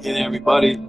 Hey there, everybody.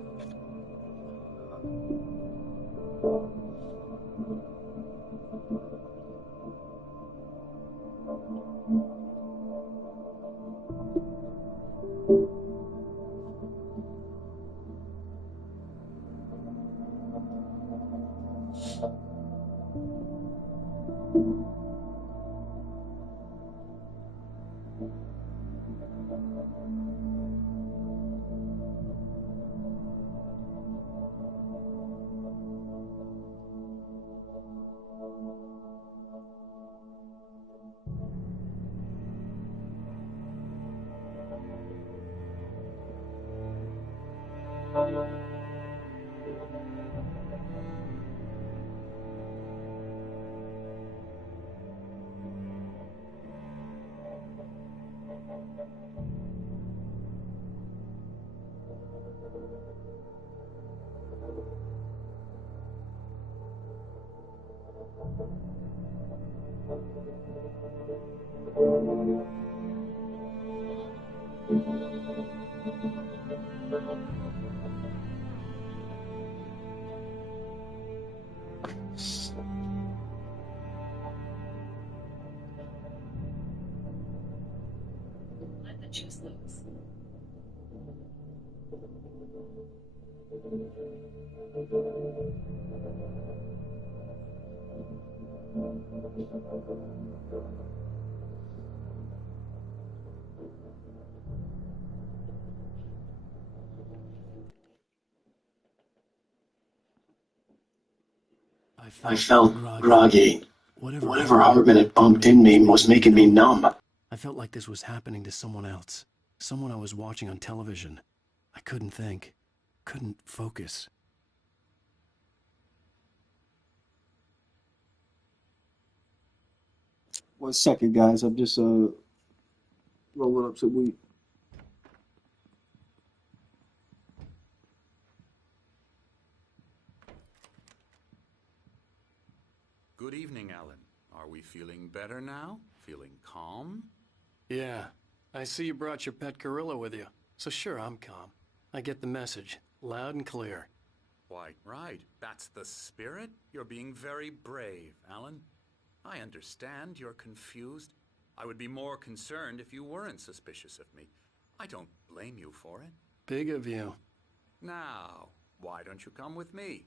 I felt groggy. Whatever Hartman had pumped in me was making me numb. I felt like this was happening to someone else. Someone I was watching on television. I couldn't think. Couldn't focus. 1 second, guys. I'm just rolling up some weed. Good evening, Alan. Are we feeling better now? Feeling calm? Yeah. I see you brought your pet gorilla with you. So sure, I'm calm. I get the message. Loud and clear. Why, right. That's the spirit. You're being very brave, Alan. I understand you're confused. I would be more concerned if you weren't suspicious of me. I don't blame you for it. Big of you. Now, why don't you come with me?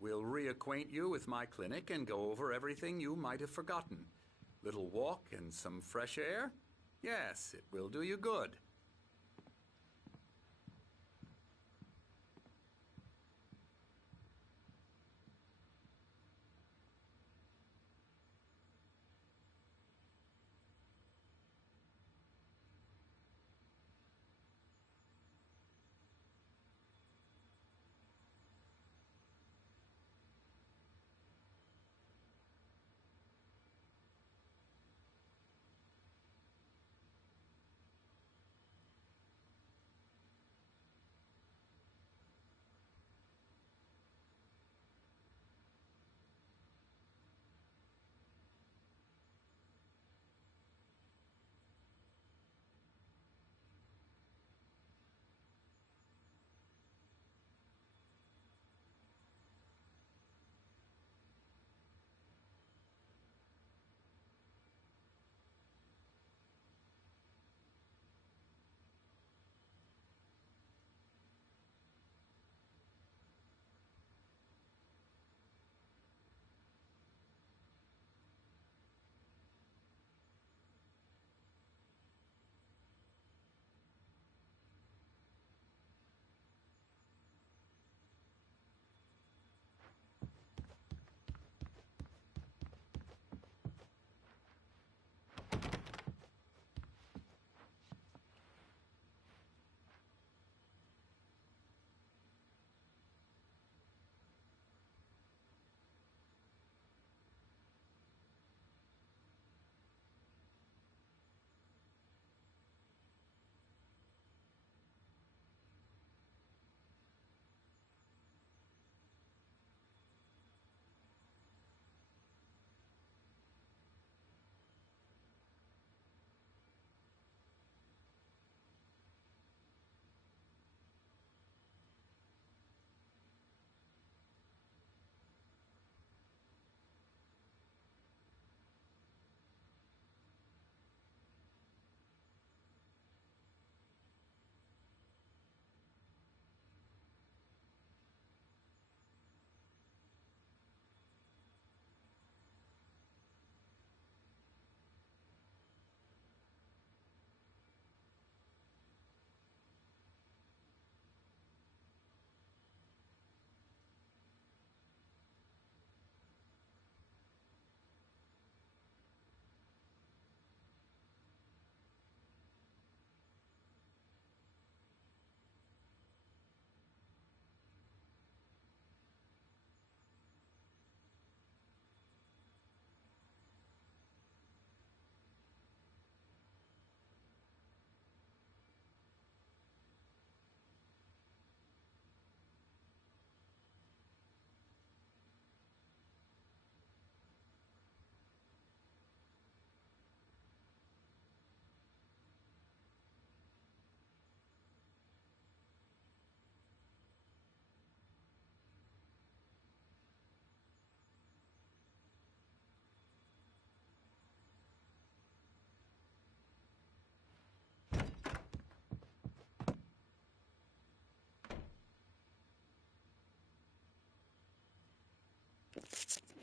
We'll reacquaint you with my clinic and go over everything you might have forgotten. Little walk and some fresh air? Yes, it will do you good.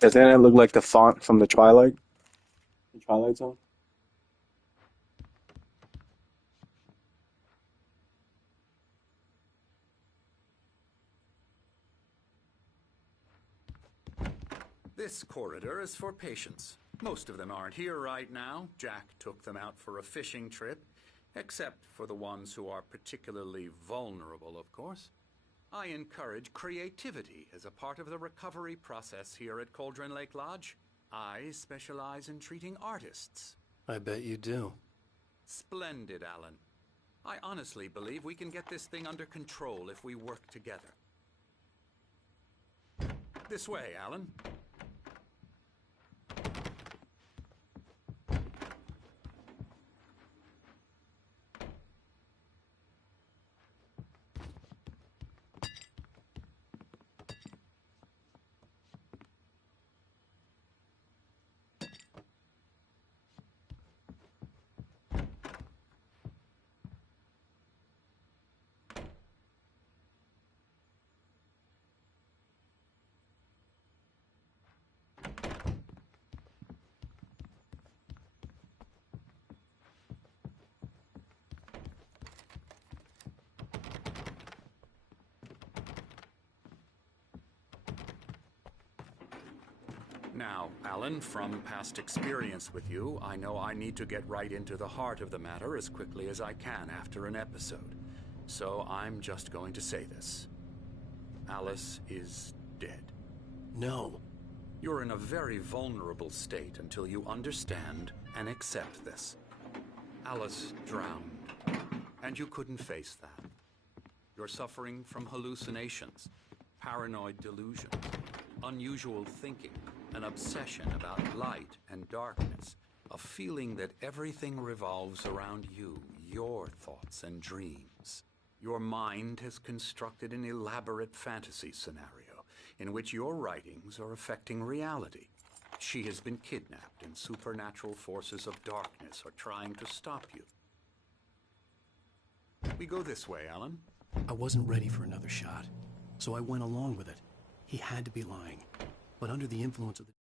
Doesn't it look like the font from the Twilight? The Twilight Zone? This corridor is for patients. Most of them aren't here right now. Jack took them out for a fishing trip, except for the ones who are particularly vulnerable, of course. I encourage creativity as a part of the recovery process here at Cauldron Lake Lodge. I specialize in treating artists. I bet you do. Splendid, Alan. I honestly believe we can get this thing under control if we work together. This way, Alan. Now, Alan, from past experience with you, I know I need to get right into the heart of the matter as quickly as I can after an episode. So I'm just going to say this. Alice is dead. No. You're in a very vulnerable state until you understand and accept this. Alice drowned, and you couldn't face that. You're suffering from hallucinations, paranoid delusions, unusual thinking, an obsession about light and darkness, a feeling that everything revolves around you, your thoughts and dreams. Your mind has constructed an elaborate fantasy scenario in which your writings are affecting reality. She has been kidnapped and supernatural forces of darkness are trying to stop you. We go this way, Alan. I wasn't ready for another shot, so I went along with it. He had to be lying. But under the influence of the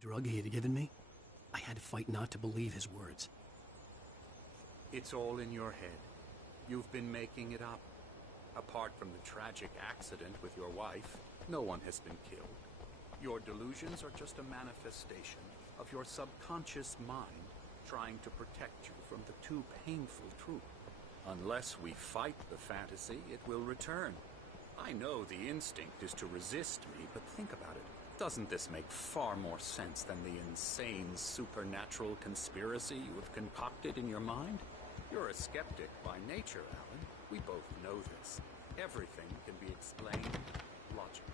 Drug he had given me? I had to fight not to believe his words. It's all in your head. You've been making it up. Apart from the tragic accident with your wife, no one has been killed. Your delusions are just a manifestation of your subconscious mind trying to protect you from the too painful truth. Unless we fight the fantasy, it will return. I know the instinct is to resist me, but think about it. Doesn't this make far more sense than the insane supernatural conspiracy you have concocted in your mind? You're a skeptic by nature, Alan. We both know this. Everything can be explained logically.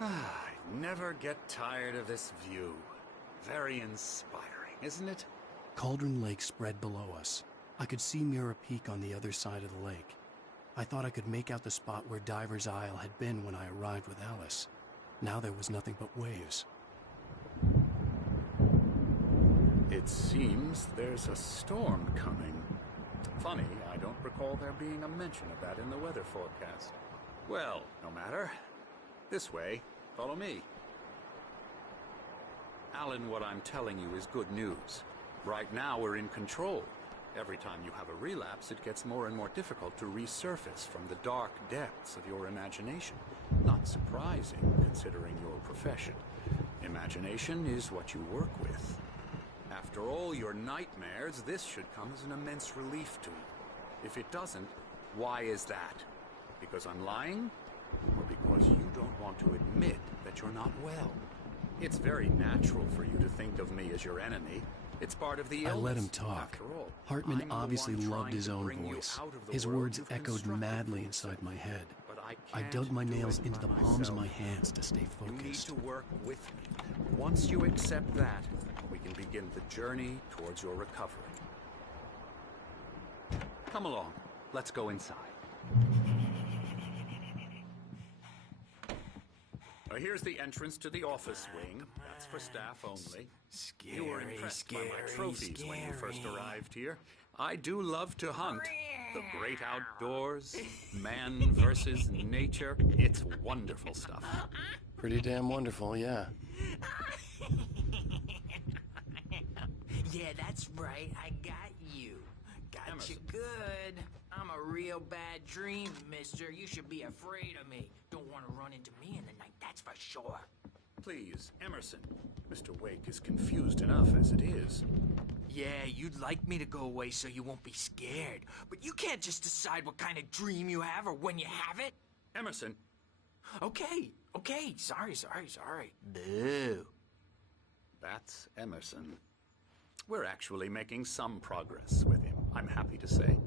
I never get tired of this view. Very inspiring, isn't it? Cauldron Lake spread below us. I could see Mirror Peak on the other side of the lake. I thought I could make out the spot where Diver's Isle had been when I arrived with Alice. Now there was nothing but waves. It seems there's a storm coming. Funny, I don't recall there being a mention of that in the weather forecast. Well, no matter. This way. Follow me. Alan, what I'm telling you is good news. Right now we're in control. Every time you have a relapse, it gets more and more difficult to resurface from the dark depths of your imagination. Not surprising, considering your profession. Imagination is what you work with. After all your nightmares, this should come as an immense relief to you. If it doesn't, why is that? Because I'm lying? Or because you don't want to admit that you're not well? It's very natural for you to think of me as your enemy. It's part of the illness. I let him talk. After all, Hartman I'm the obviously one loved trying his to own bring you voice. out of the His world words you've echoed constructed madly for inside yourself. my head. But I can't dug my do nails it into the by palms of myself. my hands to stay You need focused. to work with me. Once you accept that, we can begin the journey towards your recovery. Come along. Let's go inside. Here's the entrance to the office wing. That's for staff only. You were impressed by my trophies when you first arrived here. I do love to hunt. The great outdoors, man versus nature. It's wonderful stuff. Pretty damn wonderful, yeah. Yeah, that's right. I got you. Got Emerson. you good. I'm a real bad dream, mister. You should be afraid of me. Don't want to run into me in the night, that's for sure. Please, Emerson. Mr. Wake is confused enough as it is. Yeah, you'd like me to go away so you won't be scared. But you can't just decide what kind of dream you have or when you have it. Emerson, Okay. Sorry. Boo. that's Emerson. We're actually making some progress with him, I'm happy to say.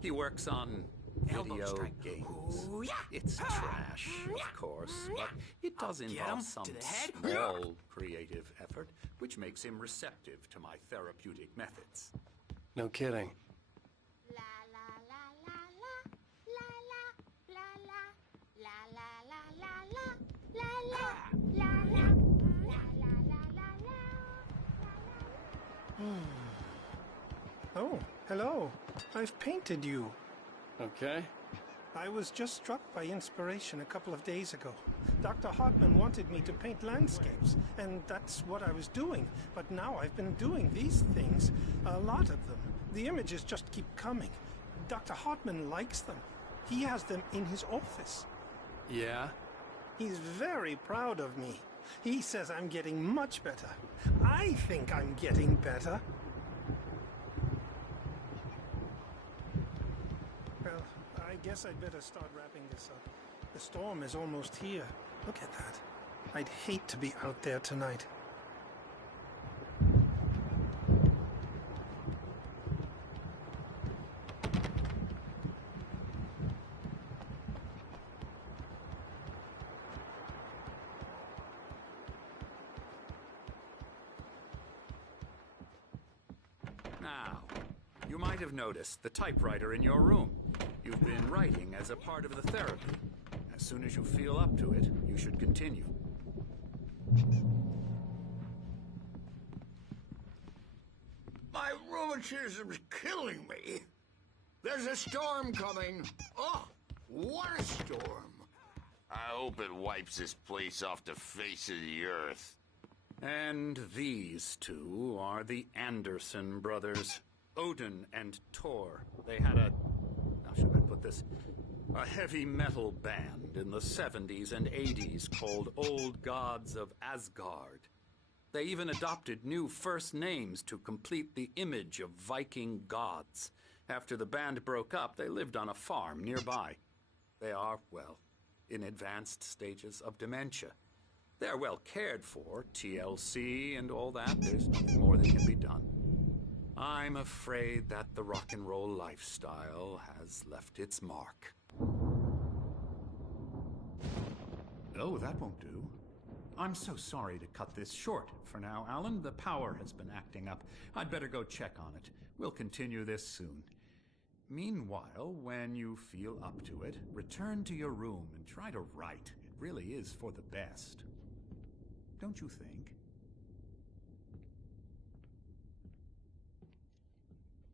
He works on Elbow video strike. games. Ooh, yeah. It's trash, of course, but it does I'll get involve him some to the head. small creative effort, which makes him receptive to my therapeutic methods. No kidding. La la la la la la la la la la la la la la la la Oh, hello. I've painted you. Okay. I was just struck by inspiration a couple of days ago. Dr. Hartman wanted me to paint landscapes, and that's what I was doing. But now I've been doing these things, a lot of them. The images just keep coming. Dr. Hartman likes them. He has them in his office. Yeah? He's very proud of me. He says I'm getting much better. I think I'm getting better. Well, I guess I'd better start wrapping this up. The storm is almost here. Look at that. I'd hate to be out there tonight. might have noticed the typewriter in your room. You've been writing as a part of the therapy. As soon as you feel up to it, you should continue. My rheumatism's killing me. There's a storm coming. Oh, what a storm. I hope it wipes this place off the face of the earth. And these two are the Anderson brothers, Odin and Thor. They had how should I put this? A heavy metal band in the 70s and 80s called Old Gods of Asgard. They even adopted new first names to complete the image of Viking gods. After the band broke up, they lived on a farm nearby. They are, well, in advanced stages of dementia. They're well cared for, TLC and all that. There's nothing more that can be done. I'm afraid that the rock and roll lifestyle has left its mark. Oh, that won't do. I'm so sorry to cut this short for now, Alan. The power has been acting up. I'd better go check on it. We'll continue this soon. Meanwhile, when you feel up to it, return to your room and try to write. It really is for the best. Don't you think?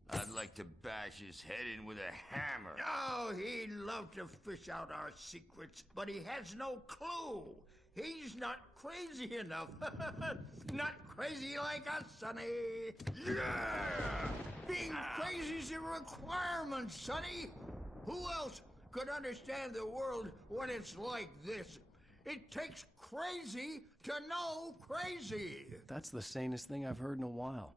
I'd like to bash his head in with a hammer. Oh, he'd love to fish out our secrets, but he has no clue. He's not crazy enough. Not crazy like us, Sonny. Yeah! Being crazy's a requirement, Sonny. Who else could understand the world when it's like this? It takes crazy to know crazy. That's the sanest thing I've heard in a while.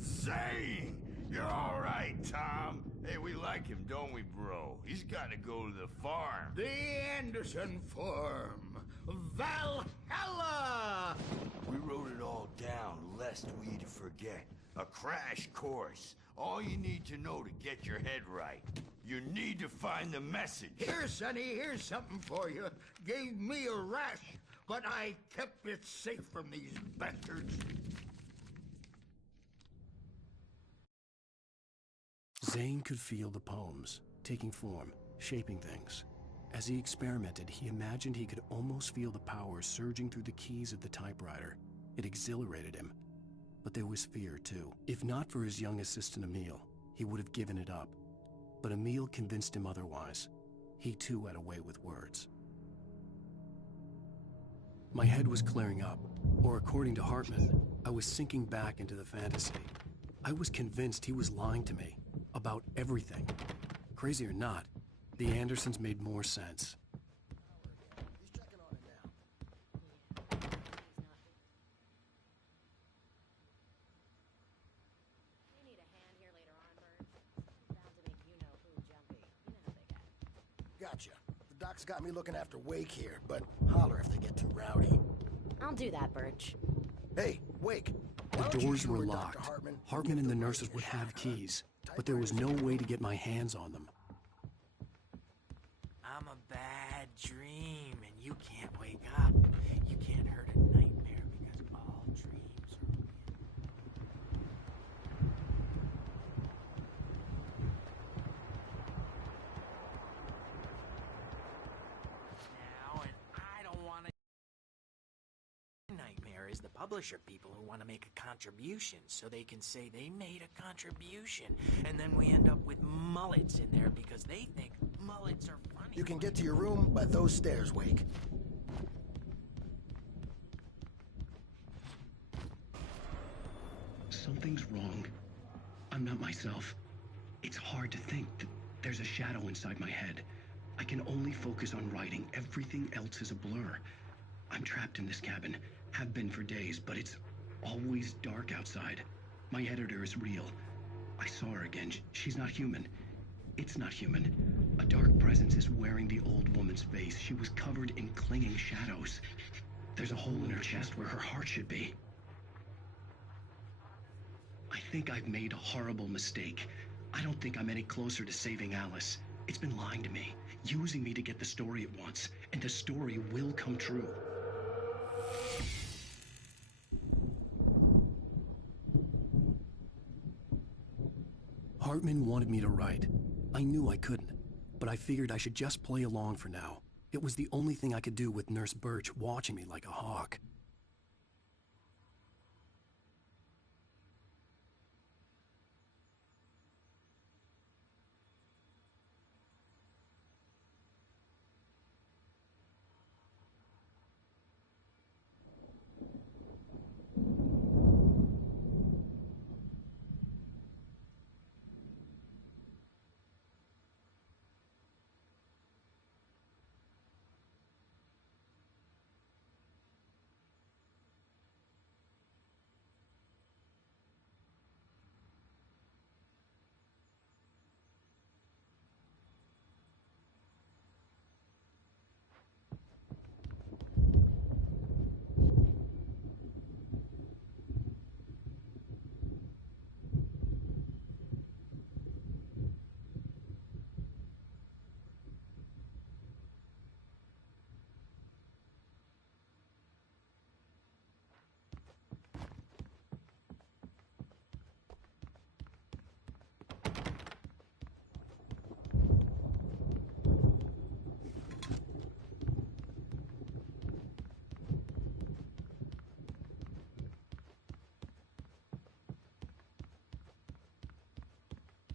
Zane! You're all right, Tom. Hey, we like him, don't we, bro? He's got to go to the farm. The Anderson Farm. Valhalla! We wrote it all down, lest we forget. A crash course. All you need to know to get your head right. You need to find the message. Here, Sonny, here's something for you. Gave me a rash, but I kept it safe from these bastards. Zane could feel the poems, taking form, shaping things. As he experimented, he imagined he could almost feel the power surging through the keys of the typewriter. It exhilarated him. But there was fear, too. If not for his young assistant Emil, he would have given it up. But Emil convinced him otherwise. He too had a way with words. My head was clearing up, or according to Hartman, I was sinking back into the fantasy. I was convinced he was lying to me. About everything. Crazy or not, the Andersons made more sense. He's checking on it now. You need a hand here later on, Bert. Bound to make you-know-who jumpy. You know how they get. Gotcha. The doc's got me looking after Wake here, but holler if they get too rowdy. I'll do that, Birch. Hey, Wake. The doors were locked. Hartman and the nurses would have keys, but there was no way to get my hands on them. I'm a bad dream, and you can't wake up. You can't hurt a nightmare because all dreams are real. Now, and I don't want to... Nightmare is the publisher people who want to make a contribution so they can say they made a contribution, and then we end up with mullets in there because they think mullets are funny. You can get to your room by those stairs, Wake. Something's wrong. I'm not myself. It's hard to think that there's a shadow inside my head. I can only focus on writing. Everything else is a blur. I'm trapped in this cabin. Have been for days, but it's always dark outside. My editor is real. I saw her again. She's not human. It's not human. A dark presence is wearing the old woman's face. She was covered in clinging shadows. There's a hole in her chest where her heart should be. I think I've made a horrible mistake. I don't think I'm any closer to saving Alice. It's been lying to me, using me to get the story it wants, and the story will come true. Hartman wanted me to write. I knew I couldn't, but I figured I should just play along for now. It was the only thing I could do with Nurse Birch watching me like a hawk.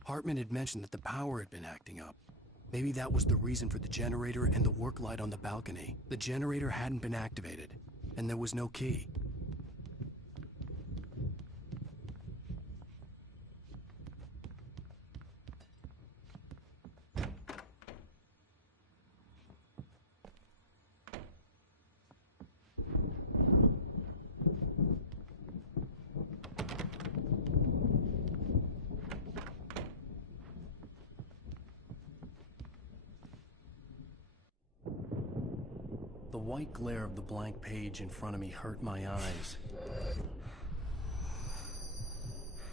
Hartman had mentioned that the power had been acting up. Maybe that was the reason for the generator and the work light on the balcony. The generator hadn't been activated, and there was no key. The white glare of the blank page in front of me hurt my eyes.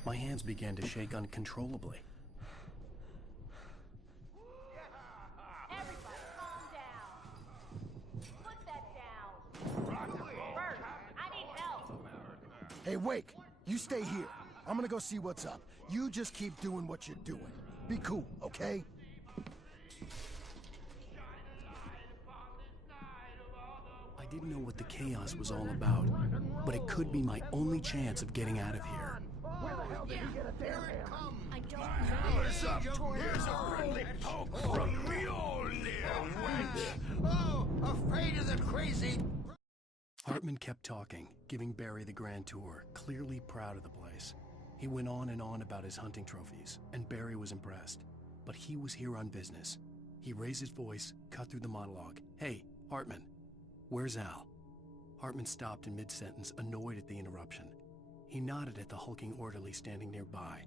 My hands began to shake uncontrollably. Everybody calm down. Put that down. Bert, I need help. Hey, Wake, you stay here. I'm gonna go see what's up. You just keep doing what you're doing. Be cool, okay? I didn't know what the chaos was all about, but it could be my only chance of getting out of here. Where the hell did he get a damn hammer? I don't know. Hammer's up! Here's a friendly poke from Mjolnir, wench! Oh, afraid of the crazy... Hartman kept talking, giving Barry the grand tour, clearly proud of the place. He went on and on about his hunting trophies, and Barry was impressed. But he was here on business. He raised his voice, cut through the monologue. Hey, Hartman, where's Al? Hartman stopped in mid-sentence, annoyed at the interruption. He nodded at the hulking orderly standing nearby.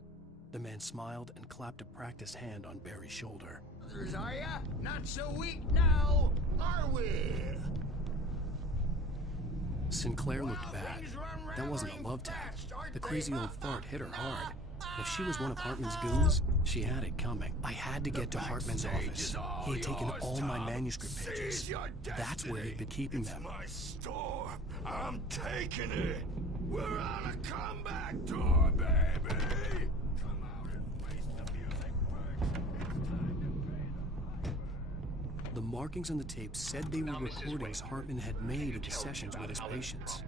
The man smiled and clapped a practiced hand on Barry's shoulder. Others, are ya? Not so weak now, are we? Sinclair looked bad. That wasn't a love tap. The crazy old fart hit her hard. If she was one of Hartman's goons, she had it coming. I had to get to Hartman's office. He had taken all my manuscript pages. That's where he'd been keeping them. My store. I'm taking it. We're on a comeback tour, baby. Come out and face the music first. It's time to pay the piper. The markings on the tape said they were recordings Hartman had made of the sessions with his patients.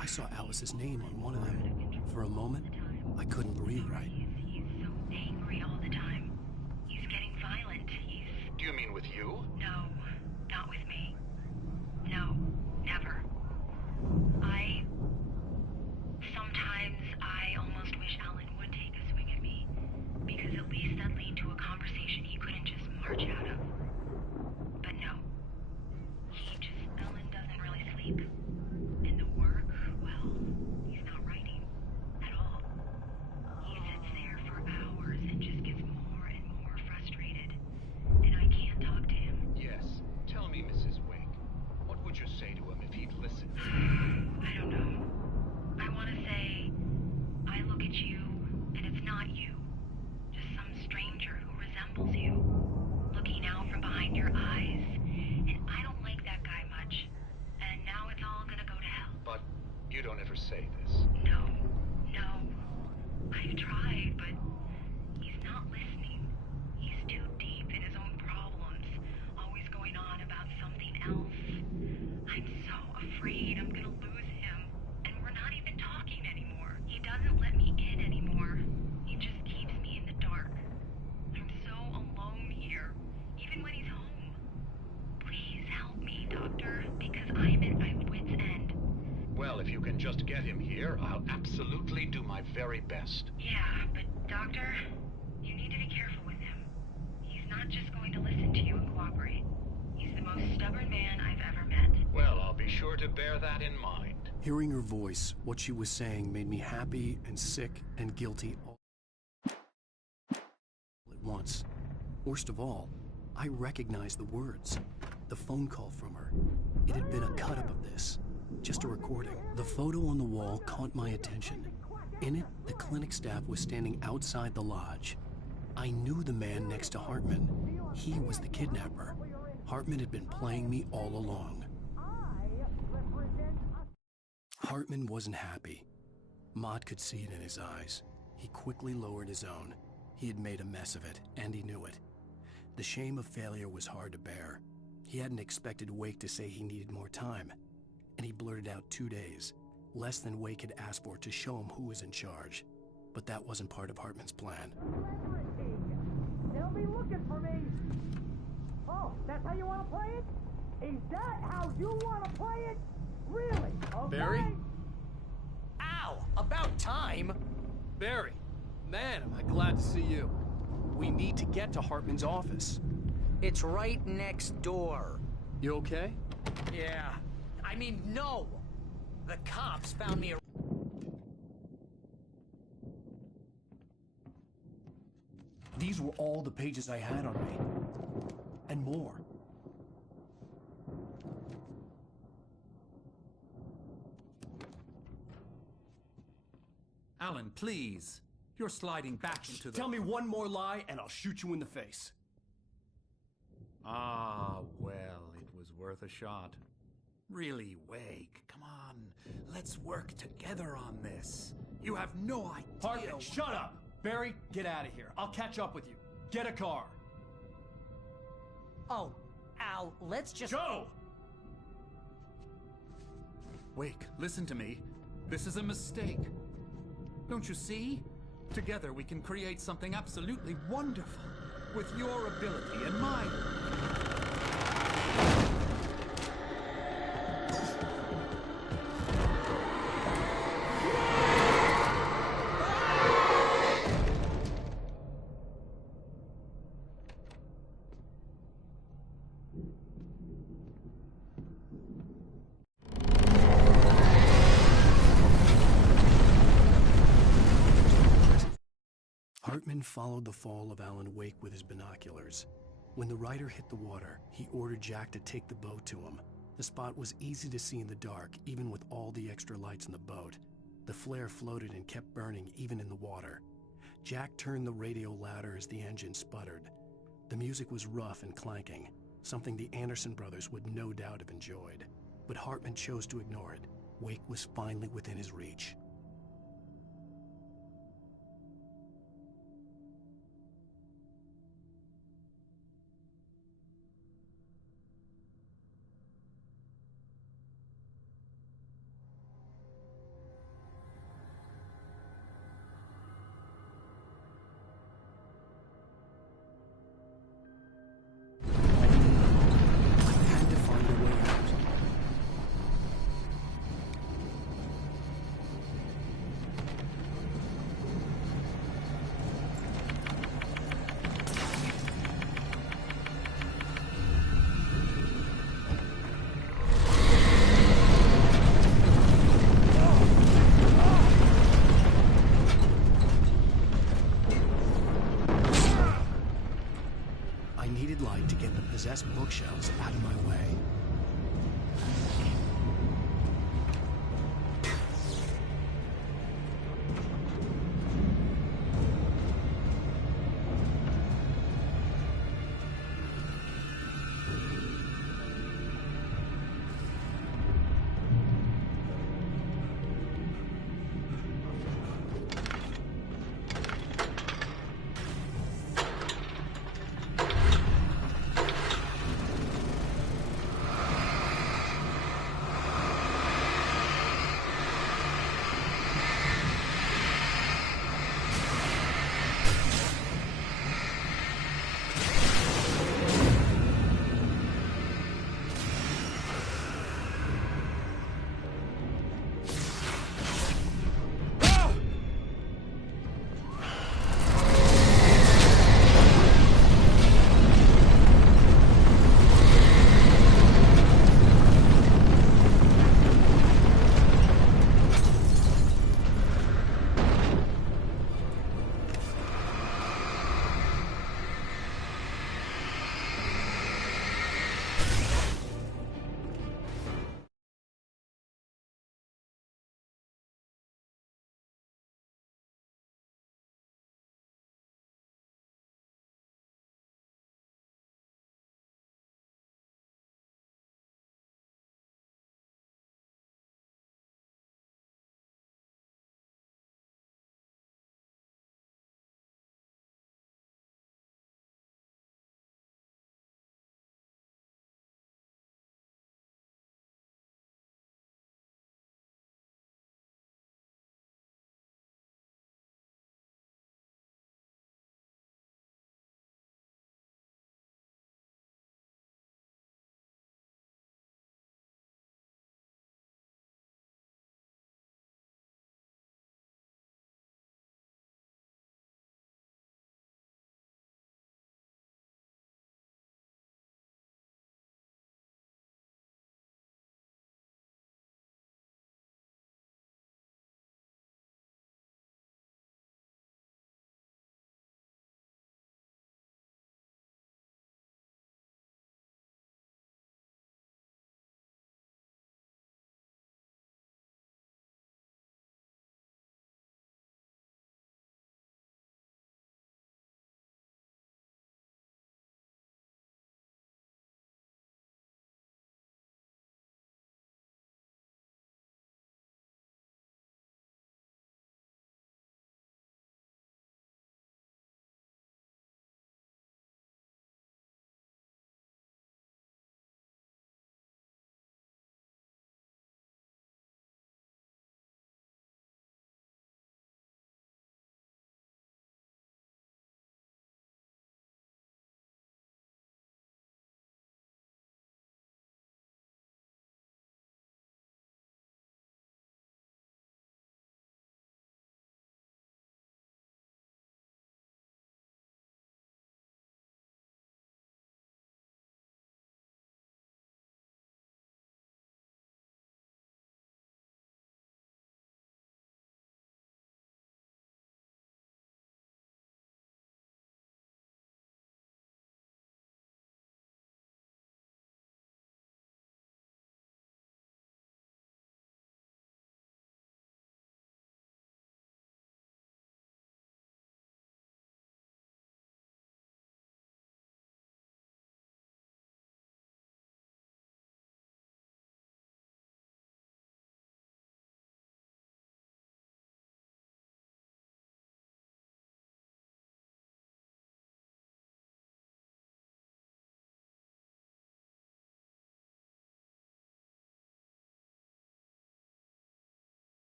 I saw Alice's name on one of them. For a moment, I couldn't breathe right. He's so angry all the time. He's getting violent. Do you mean with you? No, not with me. No, never. Sometimes I almost wish Alan would take a swing at me, because at least that'd lead to a conversation he couldn't just march out of. But no. Alan doesn't really sleep. And the work, well, he's not writing at all. He sits there get him here, I'll absolutely do my very best. Yeah, but Doctor, you need to be careful with him. He's not just going to listen to you and cooperate. He's the most stubborn man I've ever met. Well, I'll be sure to bear that in mind. Hearing her voice, what she was saying made me happy and sick and guilty all at once. Worst of all, I recognized the words. The phone call from her. It had been a cut-up of this. Just a recording. The photo on the wall caught my attention. In it, the clinic staff was standing outside the lodge. I knew the man next to Hartman. He was the kidnapper. Hartman had been playing me all along. Hartman wasn't happy. Maude could see it in his eyes. He quickly lowered his own. He had made a mess of it, and he knew it. The shame of failure was hard to bear. He hadn't expected Wake to say he needed more time, and he blurted out 2 days, less than Wake had asked for to show him who was in charge. But that wasn't part of Hartman's plan. They'll be looking for me. Oh, that's how you want to play it? Is that how you want to play it? Really? Okay. Barry? Ow! About time! Barry, man, am I glad to see you. We need to get to Hartman's office. It's right next door. You okay? Yeah. I mean, no! The cops found me a... These were all the pages I had on me. And more. Alan, please. You're sliding back into the... Tell me one more lie and I'll shoot you in the face. Ah, well, it was worth a shot. Really, Wake, come on. Let's work together on this. You have no idea... Hartman, shut up! Barry, get out of here. I'll catch up with you. Get a car. Oh, Al, let's just... Go! Wake, listen to me. This is a mistake. Don't you see? Together we can create something absolutely wonderful. With your ability and mine. Hartman followed the fall of Alan Wake with his binoculars. When the rider hit the water, he ordered Jack to take the boat to him. The spot was easy to see in the dark, even with all the extra lights in the boat. The flare floated and kept burning even in the water. Jack turned the radio louder as the engine sputtered. The music was rough and clanking, something the Anderson brothers would no doubt have enjoyed. But Hartman chose to ignore it. Wake was finally within his reach. Light to get the possessed bookshelves out of my way.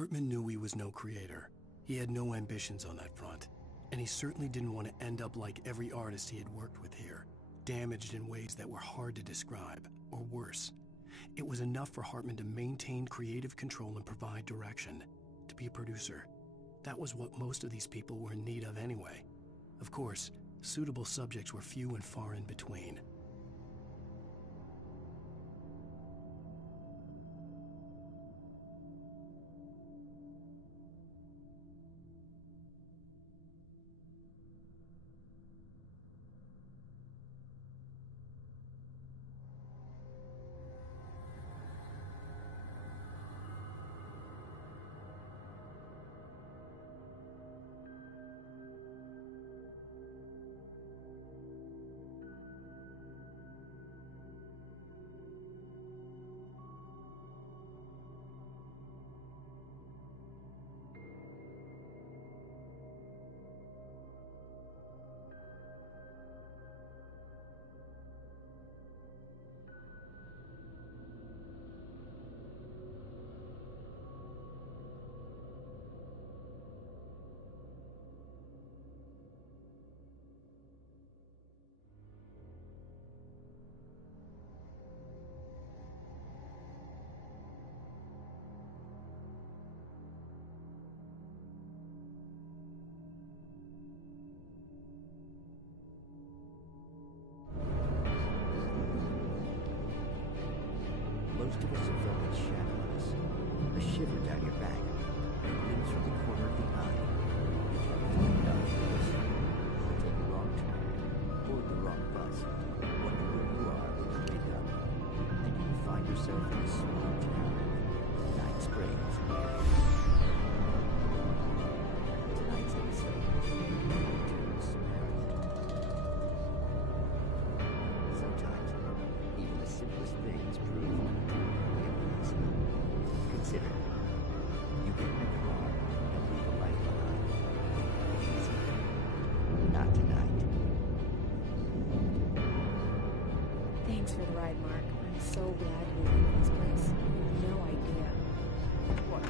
Hartman knew he was no creator. He had no ambitions on that front, and he certainly didn't want to end up like every artist he had worked with here, damaged in ways that were hard to describe, or worse. It was enough for Hartman to maintain creative control and provide direction, to be a producer. That was what most of these people were in need of anyway. Of course, suitable subjects were few and far in between. Most of us have felt the shadow on us, a shiver down your back, and things from the corner of the eye. You can't find out this. Or take a wrong turn, board the wrong bus, wonder where you are when you wake up, and you find yourself in a small town, Night Springs. Tonight's episode, Tales Spirit. Sometimes, even the simplest things prove. Consider, you get in a car and leave a life behind. Easy. Not tonight. Thanks for the ride, Mark. I'm so glad we're in this place. You have no idea. What?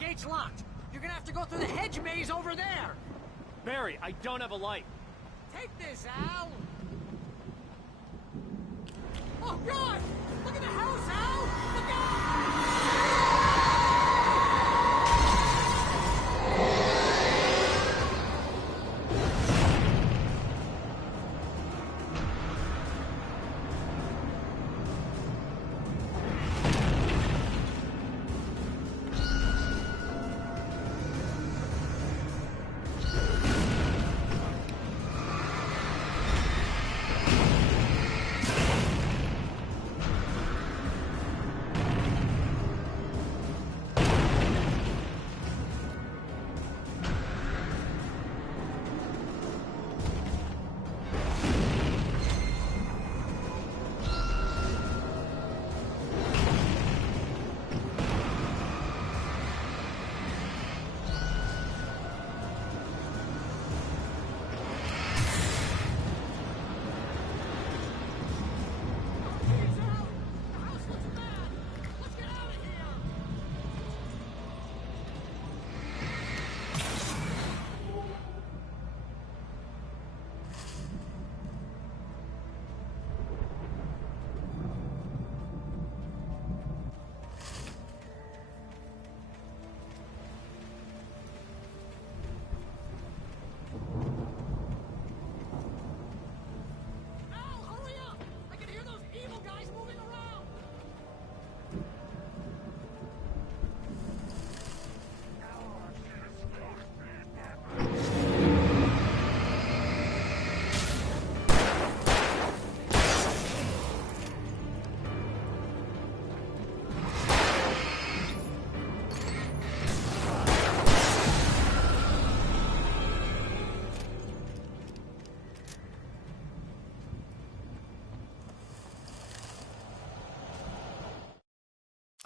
Gate's locked. You're gonna have to go through the hedge maze over there. Barry, I don't have a light. Take this, Al. Oh, God! Look at the house, Al! Look out!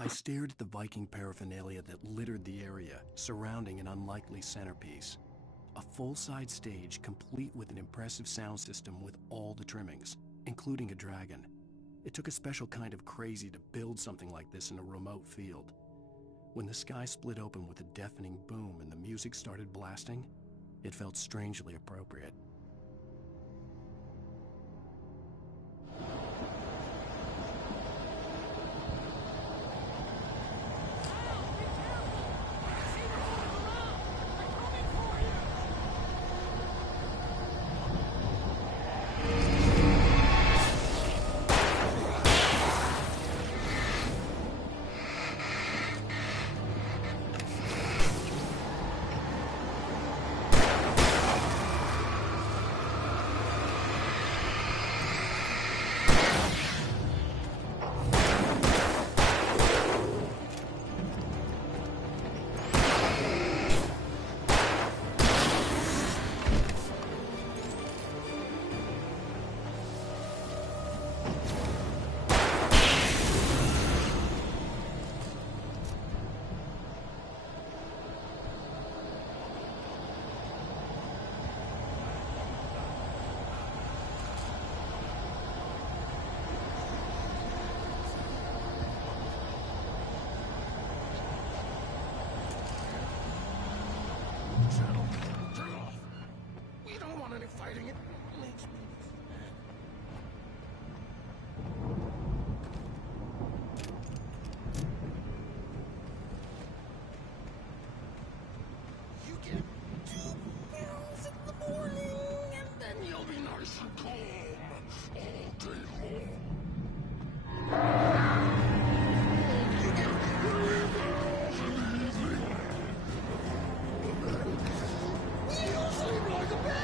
I stared at the Viking paraphernalia that littered the area, surrounding an unlikely centerpiece. A full-size stage complete with an impressive sound system with all the trimmings, including a dragon. It took a special kind of crazy to build something like this in a remote field. When the sky split open with a deafening boom and the music started blasting, it felt strangely appropriate. We don't want any fighting. It makes me mad. You get 2 pills in the morning, and then you'll be nice and calm all day long. You get 3 pills in the evening. You sleep like a baby.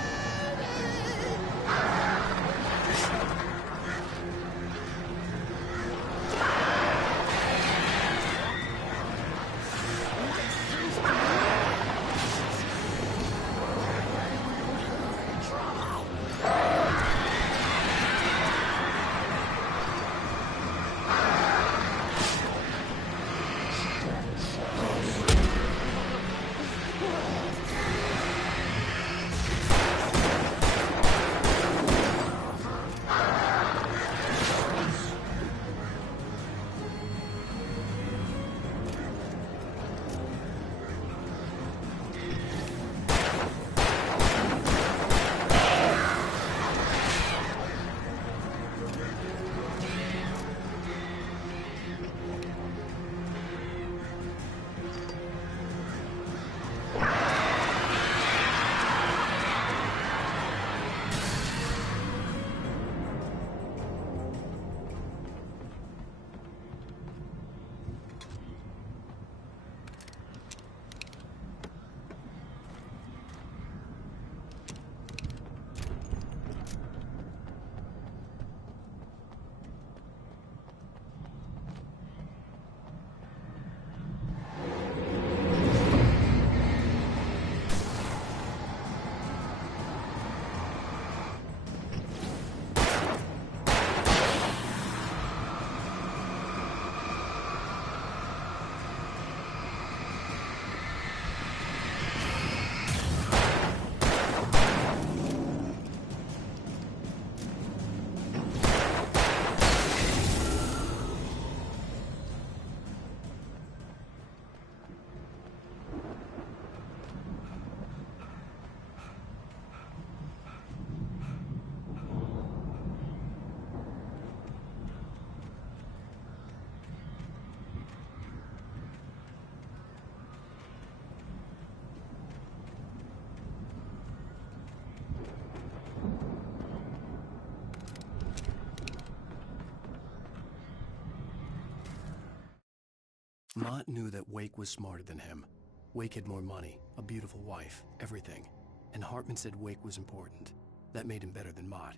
Mott knew that Wake was smarter than him. Wake had more money, a beautiful wife, everything. And Hartman said Wake was important. That made him better than Mott.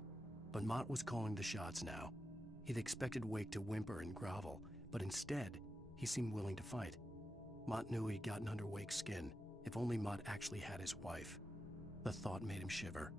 But Mott was calling the shots now. He'd expected Wake to whimper and grovel, but instead, he seemed willing to fight. Mott knew he'd gotten under Wake's skin. If only Mott actually had his wife. The thought made him shiver.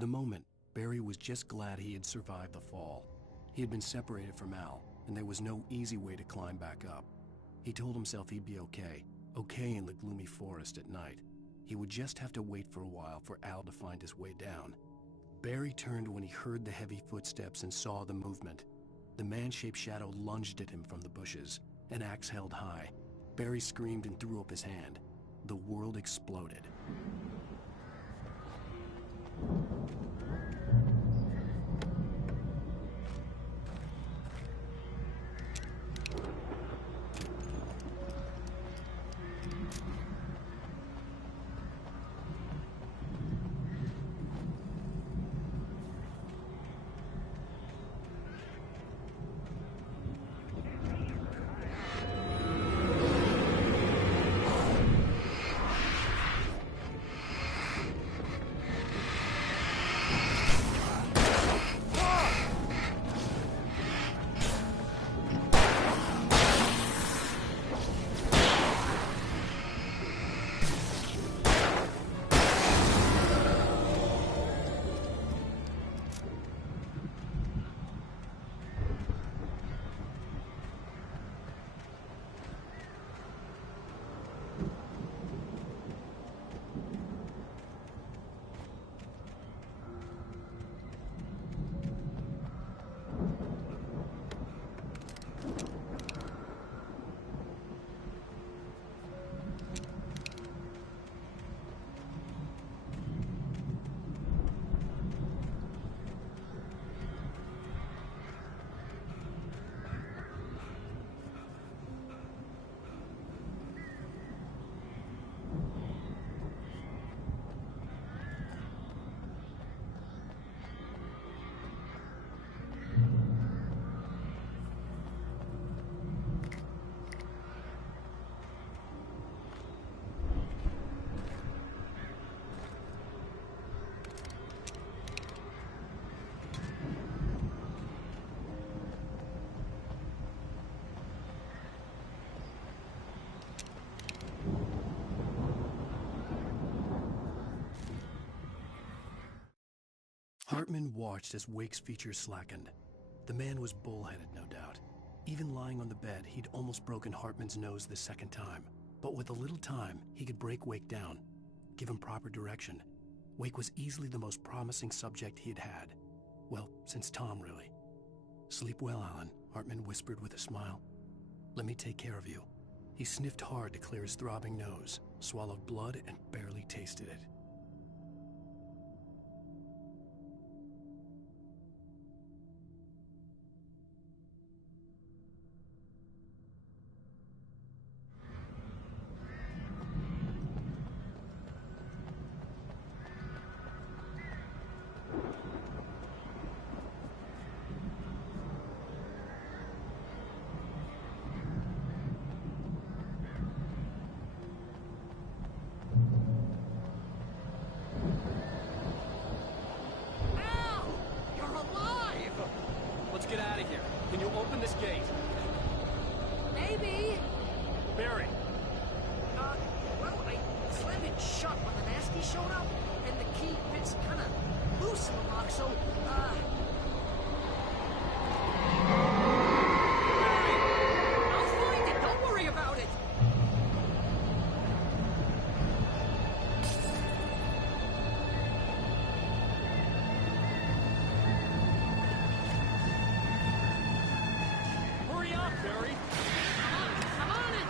the moment, Barry was just glad he had survived the fall. He had been separated from Al, and there was no easy way to climb back up. He told himself he'd be okay in the gloomy forest at night. He would just have to wait for a while for Al to find his way down. Barry turned when he heard the heavy footsteps and saw the movement. The man-shaped shadow lunged at him from the bushes, an axe held high. Barry screamed and threw up his hand. The world exploded. Hartman watched as Wake's features slackened. The man was bullheaded, no doubt. Even lying on the bed, he'd almost broken Hartman's nose the second time. But with a little time, he could break Wake down, give him proper direction. Wake was easily the most promising subject he'd had. Well, since Tom, really. "Sleep well, Alan," Hartman whispered with a smile. "Let me take care of you." He sniffed hard to clear his throbbing nose, swallowed blood, and barely tasted it. Get out of here. Can you open this gate? Maybe. Barry. Well, I slammed it shut when the nasty showed up, and the key fits kind of loose in the lock, so, I'll find it. Don't worry about it. Barry. I'm on it.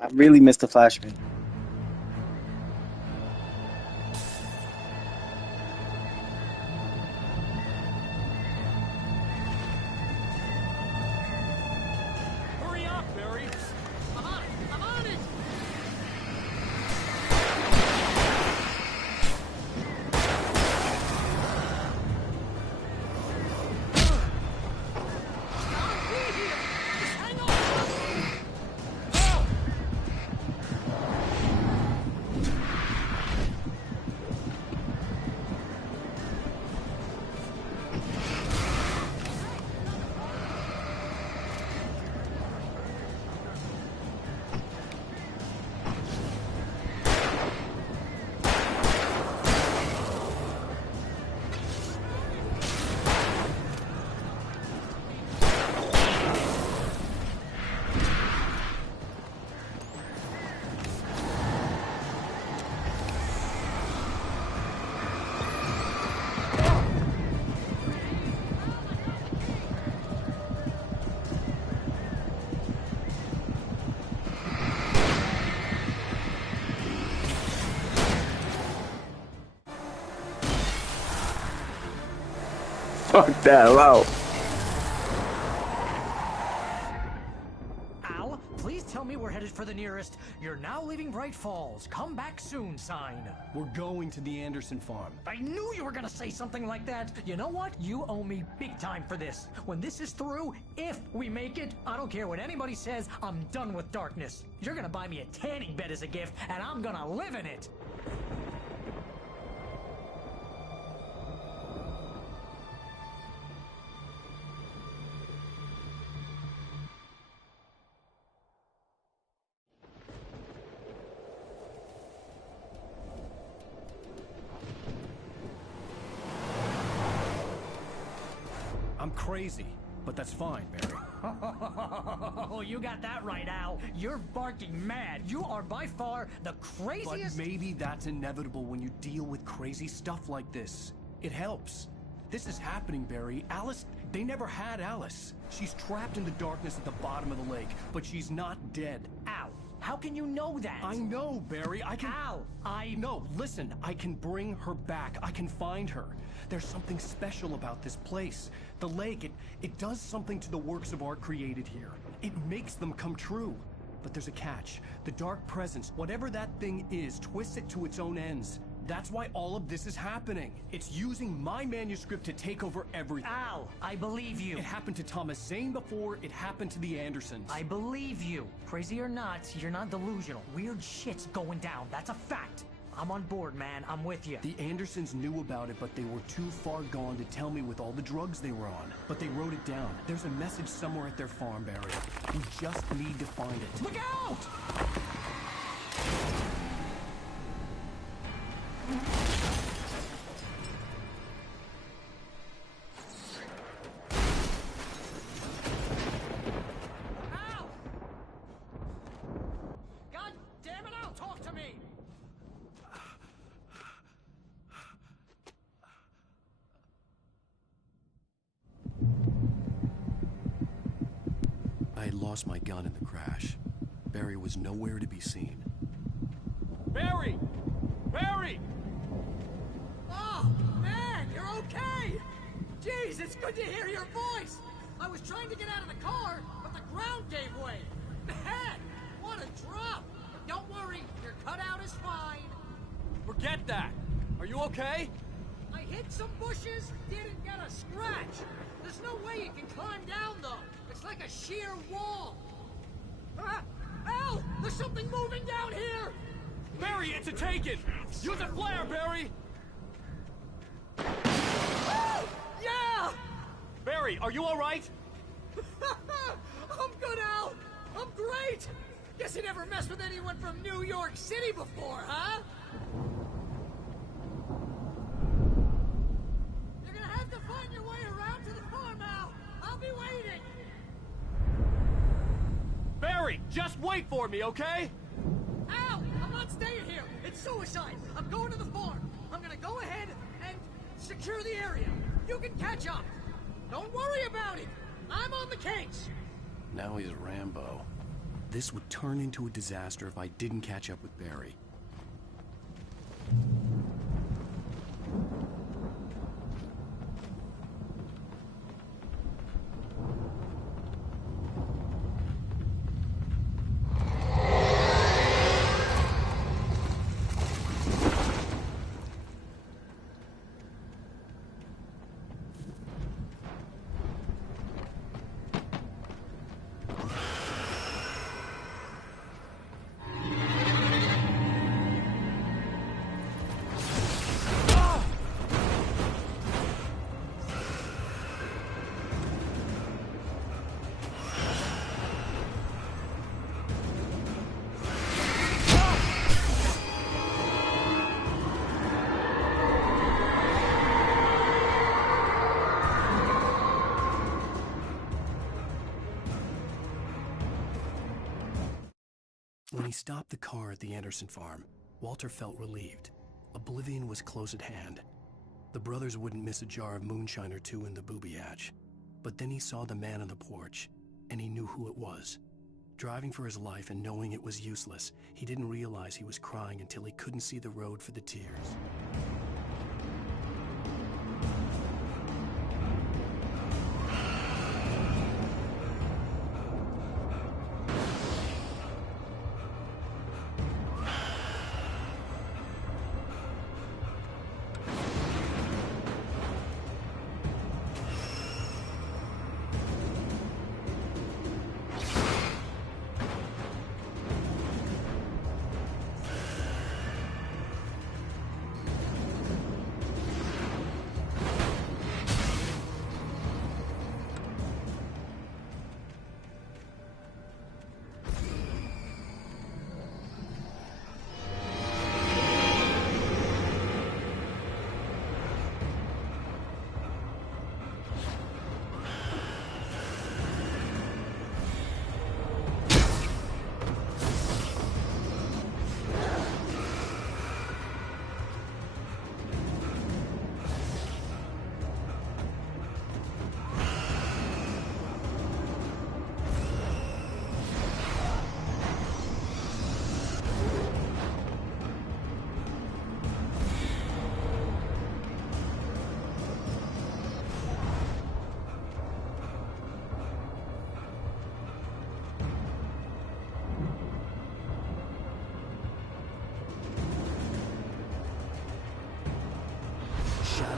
I really missed the flashbang. Hurry up, Barry. I'm on it. Down here. Fuck that, wow. Al, please tell me we're headed for the nearest "You're now leaving Bright Falls. Come back soon" sign. We're going to the Anderson farm. I knew you were gonna say something like that. You know what? You owe me big time for this. When this is through, if we make it, I don't care what anybody says, I'm done with darkness. You're gonna buy me a tanning bed as a gift, and I'm gonna live in it. I'm crazy, but that's fine, Barry. Oh, you got that right, Al. You're barking mad. You are by far the craziest. But maybe that's inevitable when you deal with crazy stuff like this. It helps. This is happening, Barry. Alice, they never had Alice. She's trapped in the darkness at the bottom of the lake, but she's not dead. Al, how can you know that? I know, Barry. I can... Al, No, listen. I can bring her back. I can find her. There's something special about this place. The lake, it does something to the works of art created here. It makes them come true. But there's a catch. The dark presence, whatever that thing is, twists it to its own ends. That's why all of this is happening. It's using my manuscript to take over everything. Al, I believe you. It happened to Thomas Zane before, it happened to the Andersons. I believe you. Crazy or not, you're not delusional. Weird shit's going down. That's a fact. I'm on board, man. I'm with you. The Andersons knew about it, but they were too far gone to tell me with all the drugs they were on. But they wrote it down. There's a message somewhere at their farm, Barry. We just need to find it. Look out! Al! God damn it, Al, talk to me! I had lost my gun in the crash. Barry was nowhere to be seen. Barry! Barry! Oh, man, you're okay! Jeez, it's good to hear your voice! I was trying to get out of the car, but the ground gave way. Man, what a drop! Don't worry, your cutout is fine. Forget that! Are you okay? I hit some bushes, didn't get a scratch. There's no way you can climb down, though. It's like a sheer wall. Ah! Al! There's something moving down here! Barry, it's a take-it! Use a flare, Barry! Oh, yeah! Barry, are you alright? I'm good, Al! I'm great! Guess you never messed with anyone from New York City before, huh? You're gonna have to find your way around to the farm, Al! I'll be waiting! Barry, just wait for me, okay? Al! I'm not staying here! It's suicide! I'm going to the farm! I'm gonna go ahead and secure the area. You can catch up! Don't worry about it! I'm on the case! Now he's Rambo. This would turn into a disaster if I didn't catch up with Barry. When he stopped the car at the Anderson farm, Walter felt relieved. Oblivion was close at hand. The brothers wouldn't miss a jar of moonshine or two in the booby hatch. But then he saw the man on the porch, and he knew who it was. Driving for his life and knowing it was useless, he didn't realize he was crying until he couldn't see the road for the tears.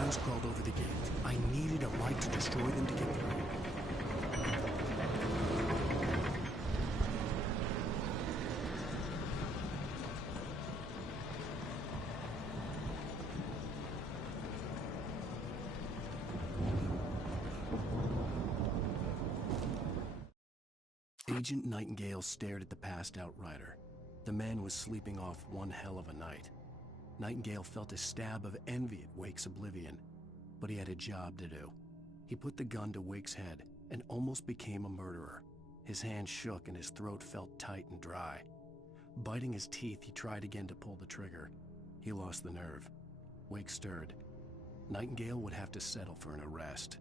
shadows crawled over the gate. I needed a light to destroy them to get through. Agent Nightingale stared at the passed-out rider. The man was sleeping off one hell of a night. Nightingale felt a stab of envy at Wake's oblivion, but he had a job to do. He put the gun to Wake's head and almost became a murderer. His hand shook and his throat felt tight and dry. Biting his teeth, he tried again to pull the trigger. He lost the nerve. Wake stirred. Nightingale would have to settle for an arrest.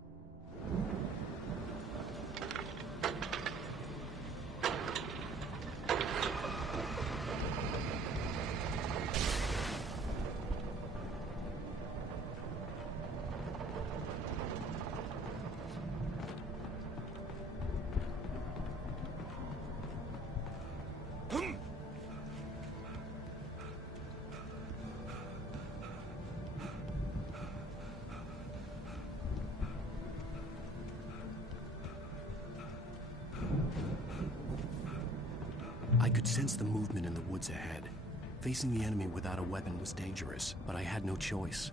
I could sense the movement in the woods ahead. Facing the enemy without a weapon was dangerous, but I had no choice.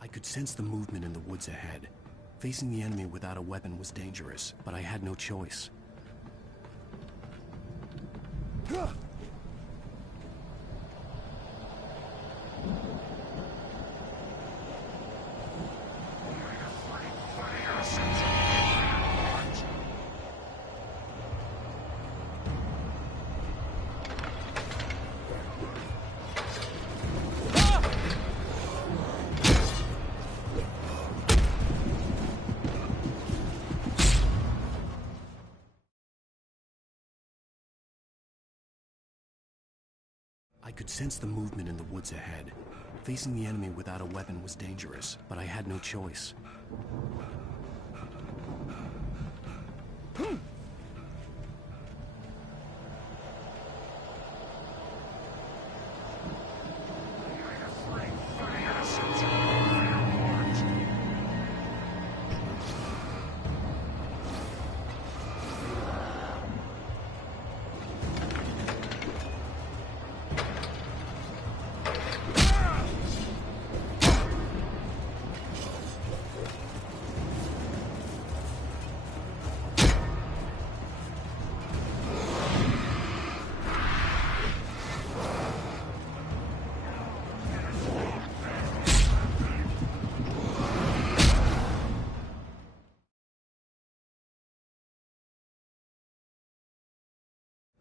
I could sense the movement in the woods ahead. Facing the enemy without a weapon was dangerous, but I had no choice. I could sense the movement in the woods ahead. Facing the enemy without a weapon was dangerous, but I had no choice.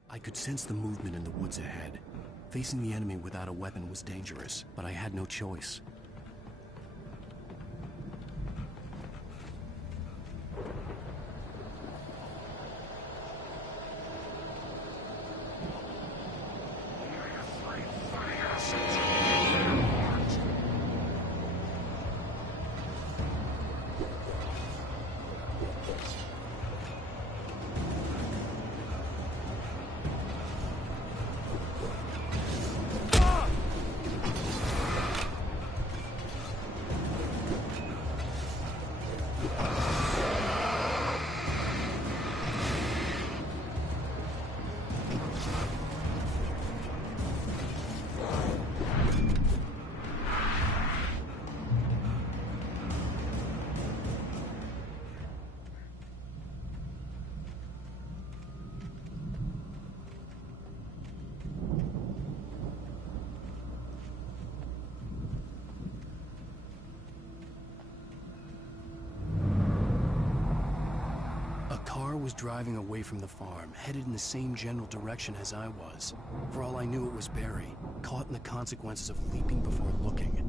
I could sense the movement in the woods ahead. Facing the enemy without a weapon was dangerous, but I had no choice. car was driving away from the farm, headed in the same general direction as I was. For all I knew, it was Barry, caught in the consequences of leaping before looking.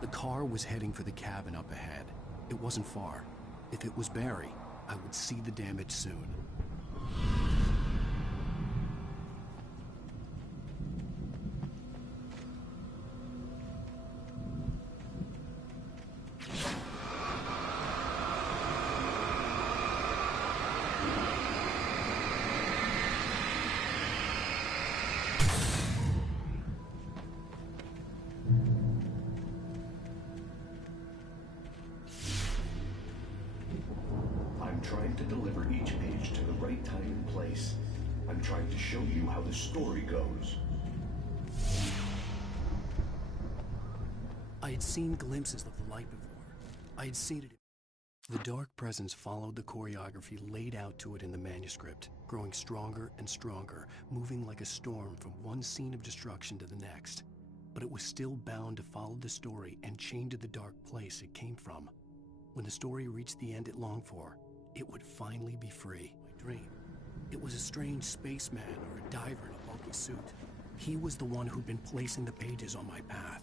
The car was heading for the cabin up ahead. It wasn't far. If it was Barry, I would see the damage soon. I'm trying to deliver each page to the right time and place. I'm trying to show you how the story goes. I had seen glimpses of the light before. I had seen it. The dark presence followed the choreography laid out to it in the manuscript, growing stronger and stronger, moving like a storm from one scene of destruction to the next. But it was still bound to follow the story and chained to the dark place it came from. When the story reached the end it longed for, it would finally be free. My dream. It was a strange spaceman or a diver in a bulky suit. He was the one who'd been placing the pages on my path.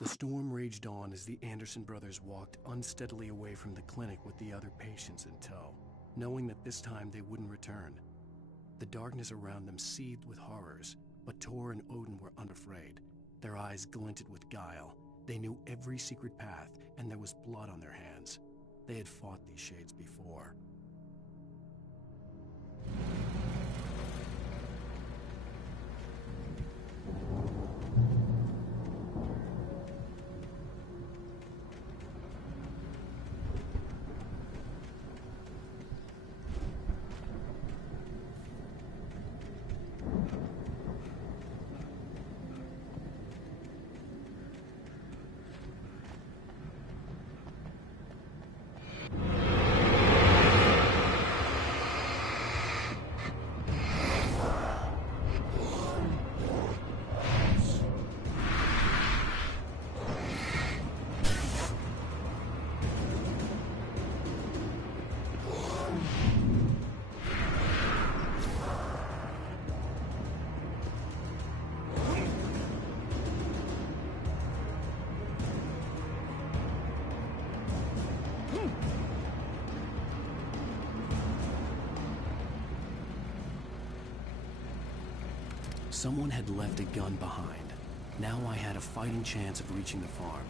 The storm raged on as the Anderson brothers walked unsteadily away from the clinic with the other patients in tow, knowing that this time they wouldn't return. The darkness around them seethed with horrors, but Tor and Odin were unafraid. Their eyes glinted with guile. They knew every secret path, and there was blood on their hands. They had fought these shades before. Someone had left a gun behind. Now I had a fighting chance of reaching the farm.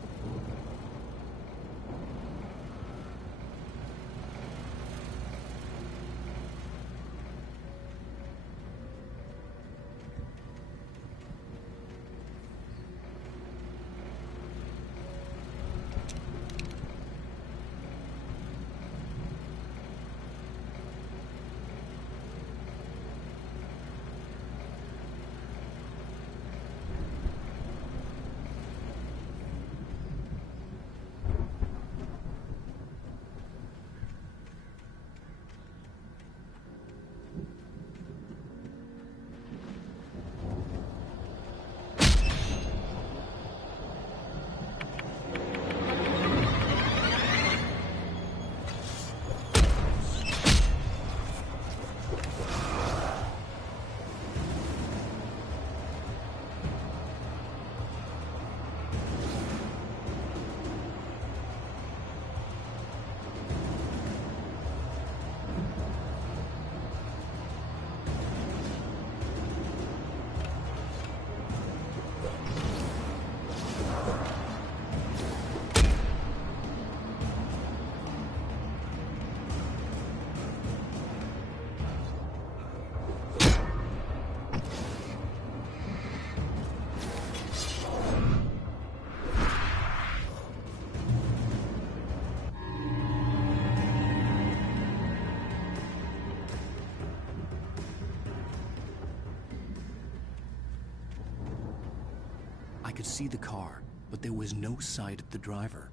could see the car, but there was no sight of the driver.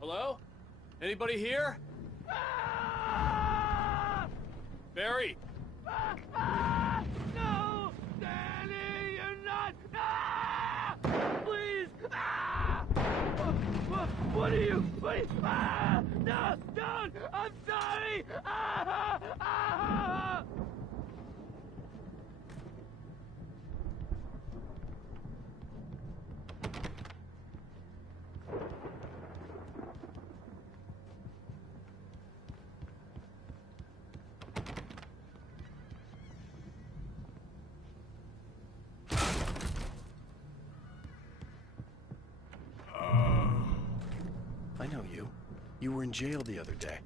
Hello? Anybody here? Barry! No! Danny, you're not! Please! What are you? No! Don't! I'm sorry! I know you. You were in jail the other day.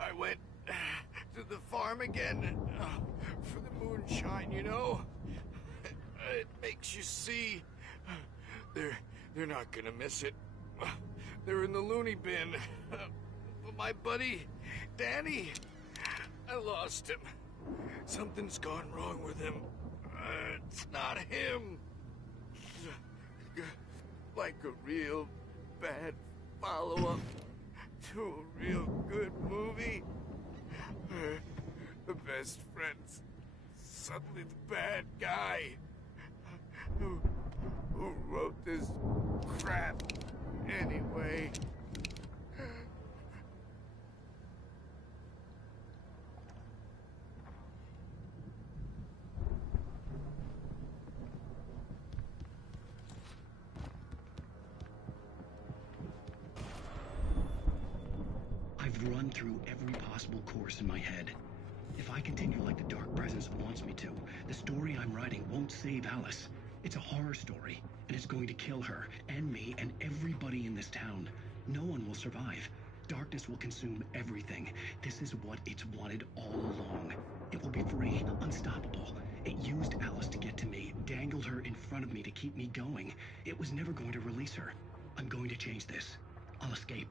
I went to the farm again for the moonshine, you know? It makes you see. They're not gonna miss it. They're in the loony bin. But my buddy, Danny, I lost him. Something's gone wrong with him. It's not him. Like a real bad follow-up to a real good movie. The best friend's suddenly the bad guy. Who wrote this crap anyway? I've run through every possible course in my head. If I continue like the Dark Presence wants me to, the story I'm writing won't save Alice. It's a horror story, and it's going to kill her, and me, and everybody in this town. No one will survive. Darkness will consume everything. This is what it's wanted all along. It will be free, unstoppable. It used Alice to get to me, dangled her in front of me to keep me going. It was never going to release her. I'm going to change this. I'll escape.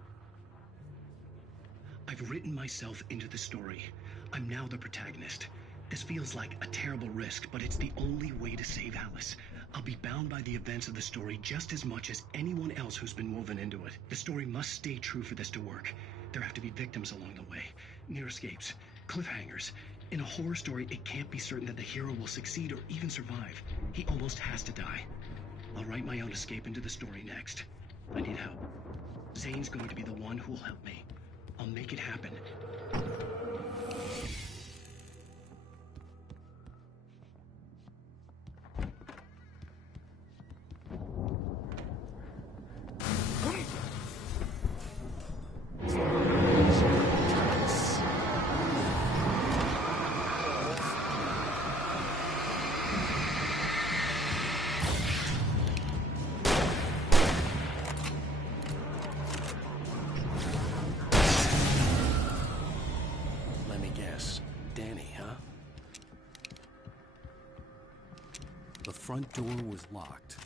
I've written myself into the story. I'm now the protagonist. This feels like a terrible risk, but it's the only way to save Alice. I'll be bound by the events of the story just as much as anyone else who's been woven into it. The story must stay true for this to work. There have to be victims along the way, near escapes, cliffhangers. In a horror story, it can't be certain that the hero will succeed or even survive. He almost has to die. I'll write my own escape into the story next. I need help. Zane's going to be the one who'll help me. I'll make it happen. The front door was locked.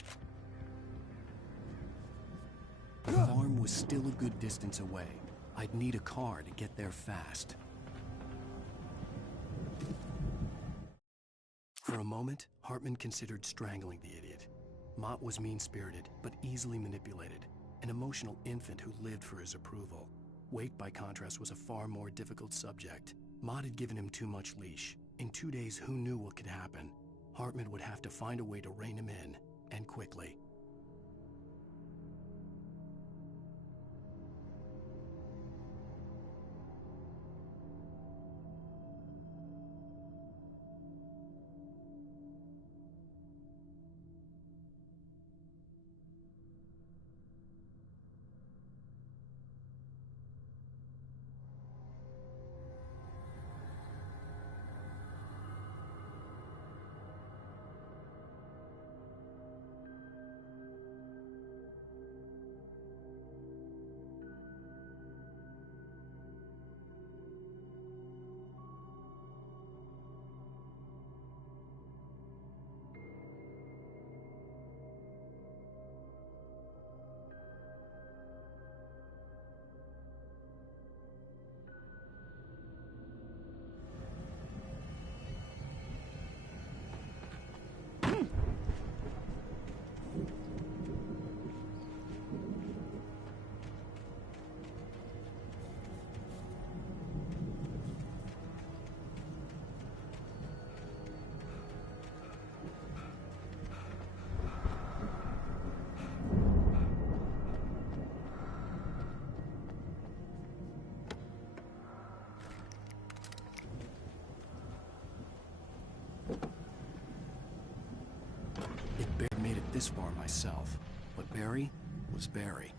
The farm was still a good distance away. I'd need a car to get there fast. For a moment, Hartman considered strangling the idiot. Mott was mean-spirited, but easily manipulated. An emotional infant who lived for his approval. Wake, by contrast, was a far more difficult subject. Mott had given him too much leash. In 2 days, who knew what could happen? Hartman would have to find a way to rein him in, and quickly. this far myself, but Barry was Barry.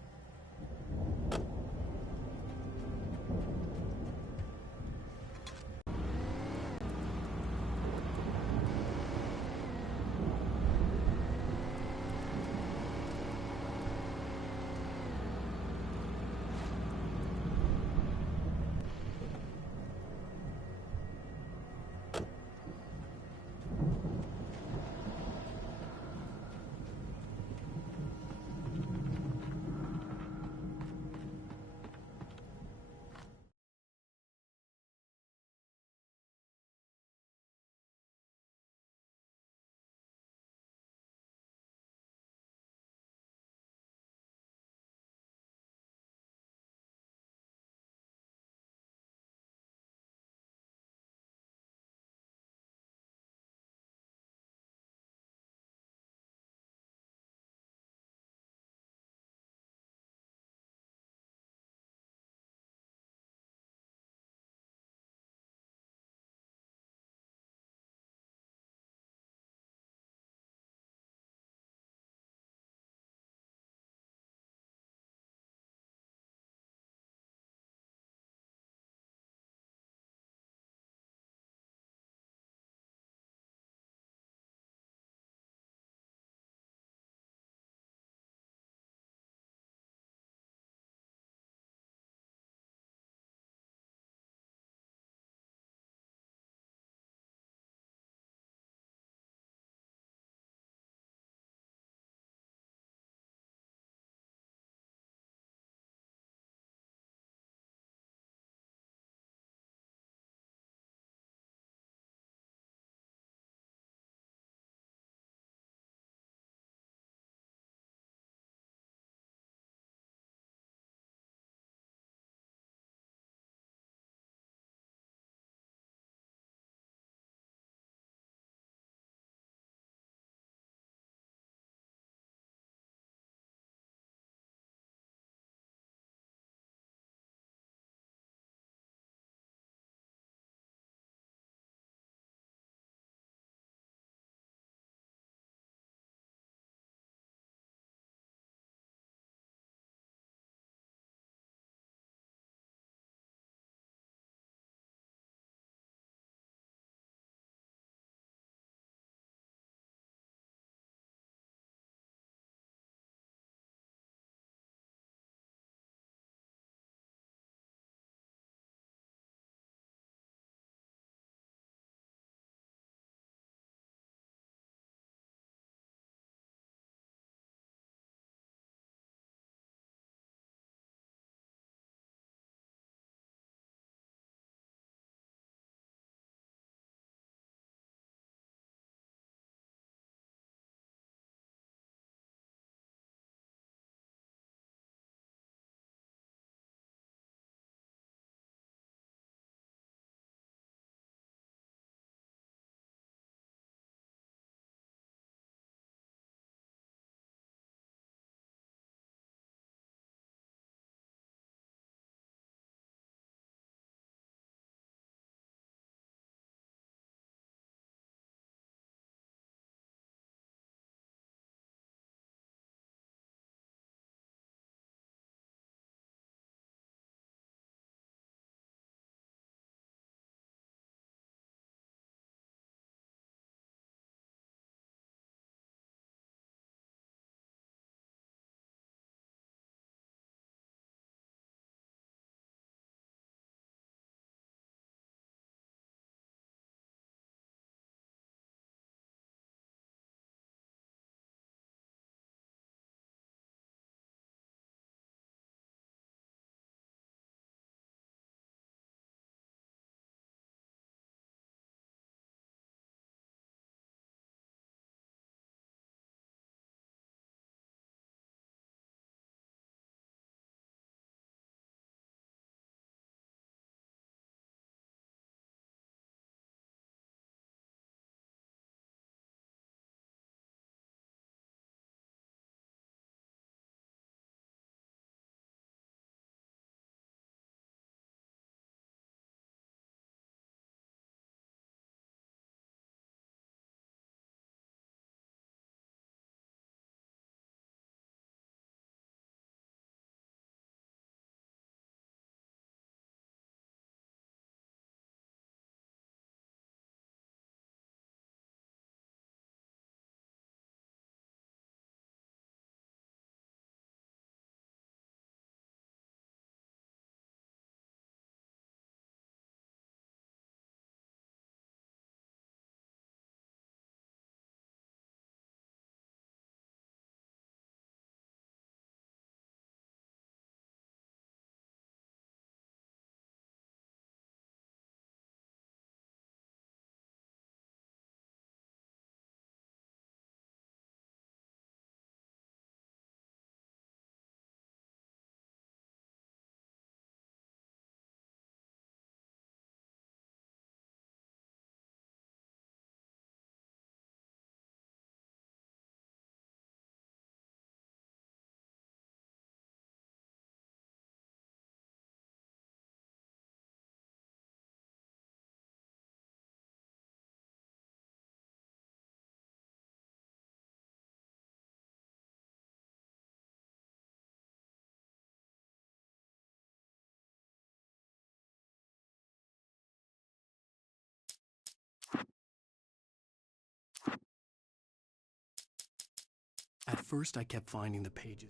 At first, I kept finding the pages.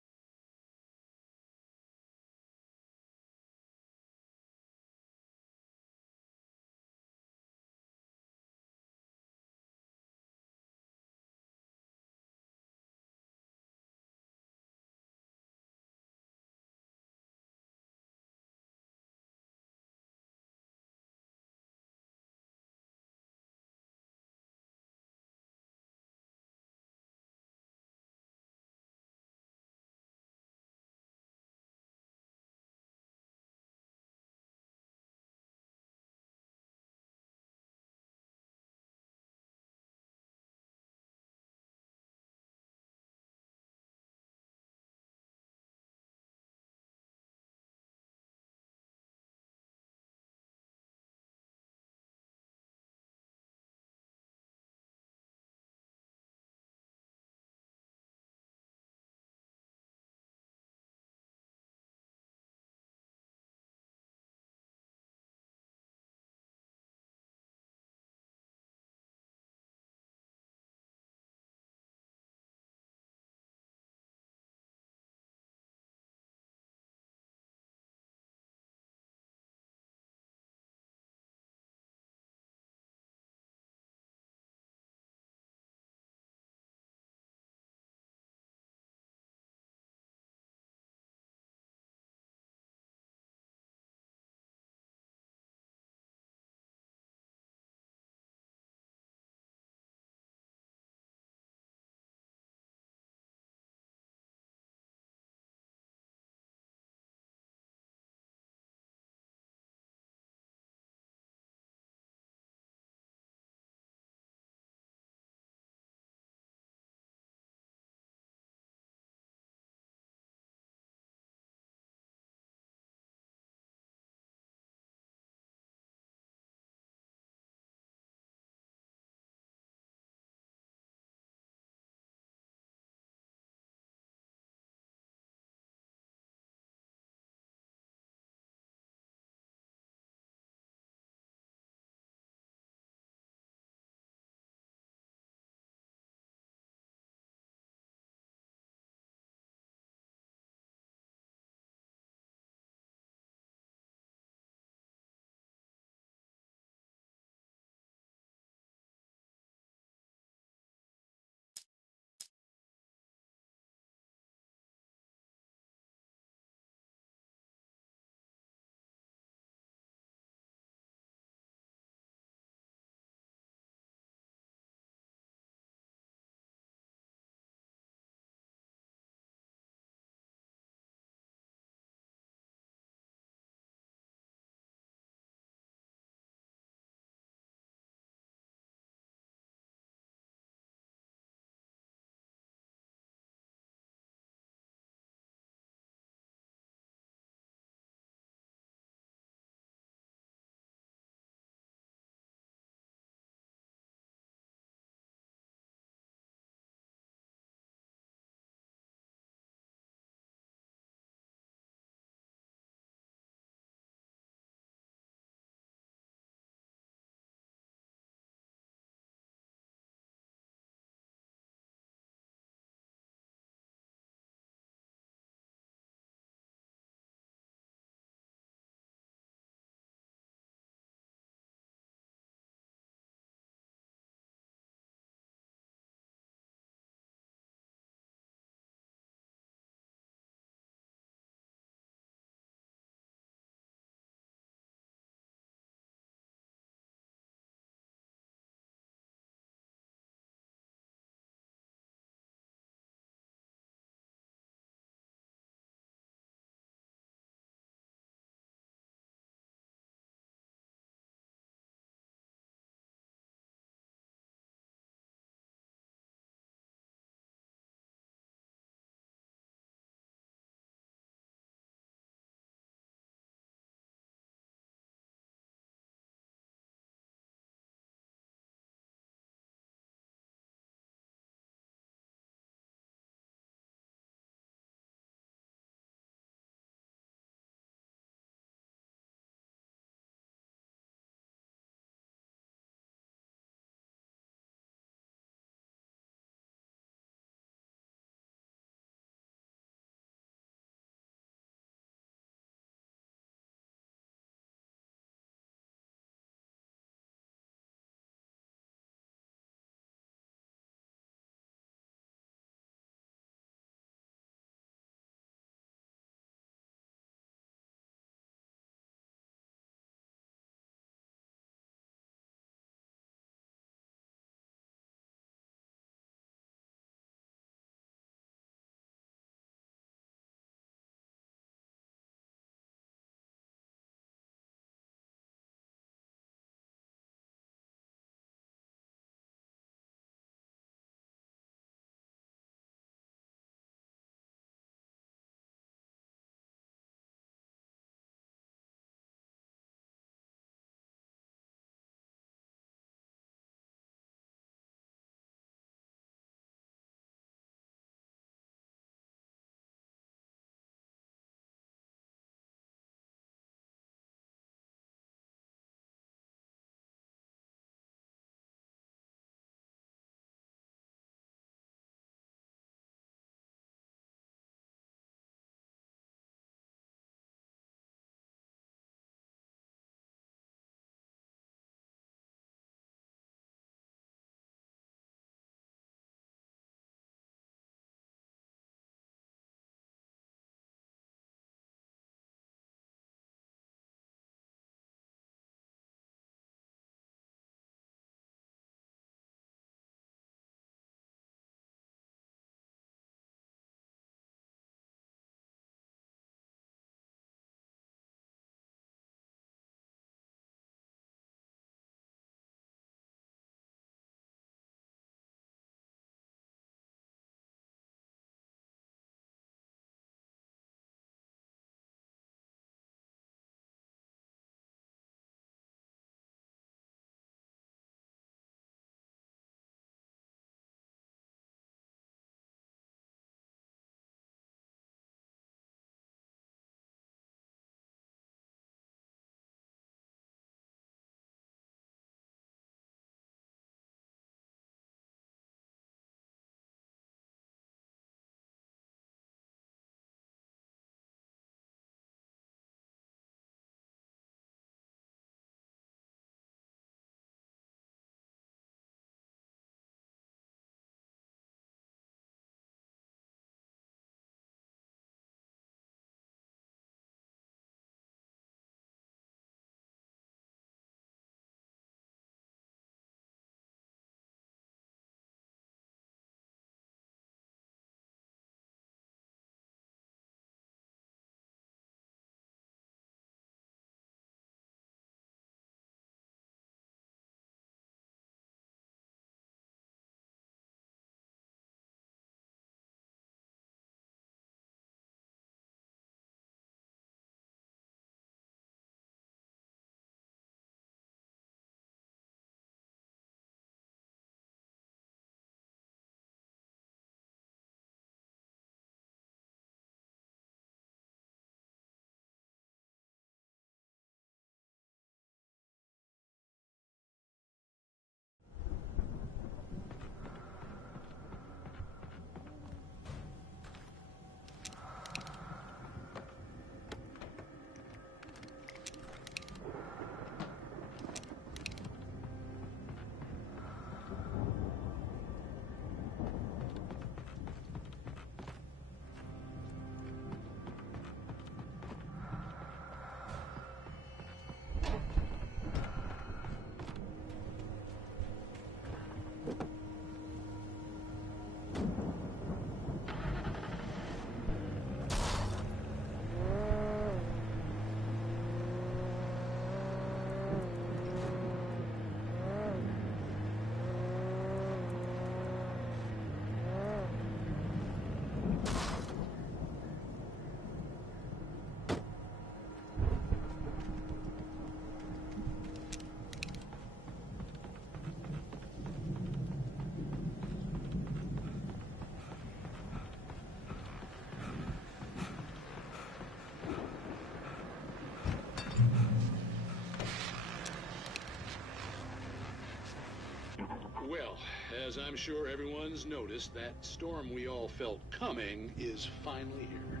as I'm sure everyone's noticed, that storm we all felt coming is finally here.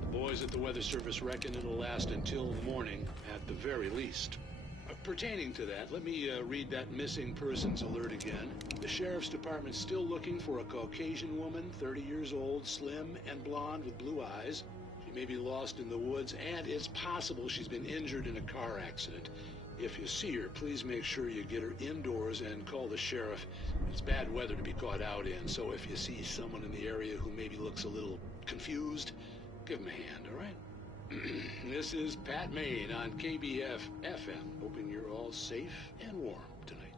The boys at the Weather Service reckon it'll last until morning, at the very least. Pertaining to that, let me read that missing persons alert again. The Sheriff's Department's still looking for a Caucasian woman, 30 years old, slim and blonde with blue eyes. She may be lost in the woods, and it's possible she's been injured in a car accident. If you see her, please make sure you get her indoors and call the sheriff. It's bad weather to be caught out in, so if you see someone in the area who maybe looks a little confused, give him a hand, all right? This is Pat Maine on KBF FM, hoping you're all safe and warm tonight.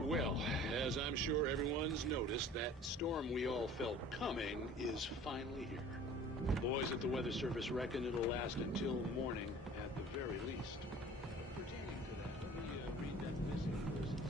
Well, as I'm sure everyone's noticed, that storm we all felt coming is finally here. The boys at the Weather Service reckon it'll last until morning at the very least. Pertaining to that, let me read that missing persons.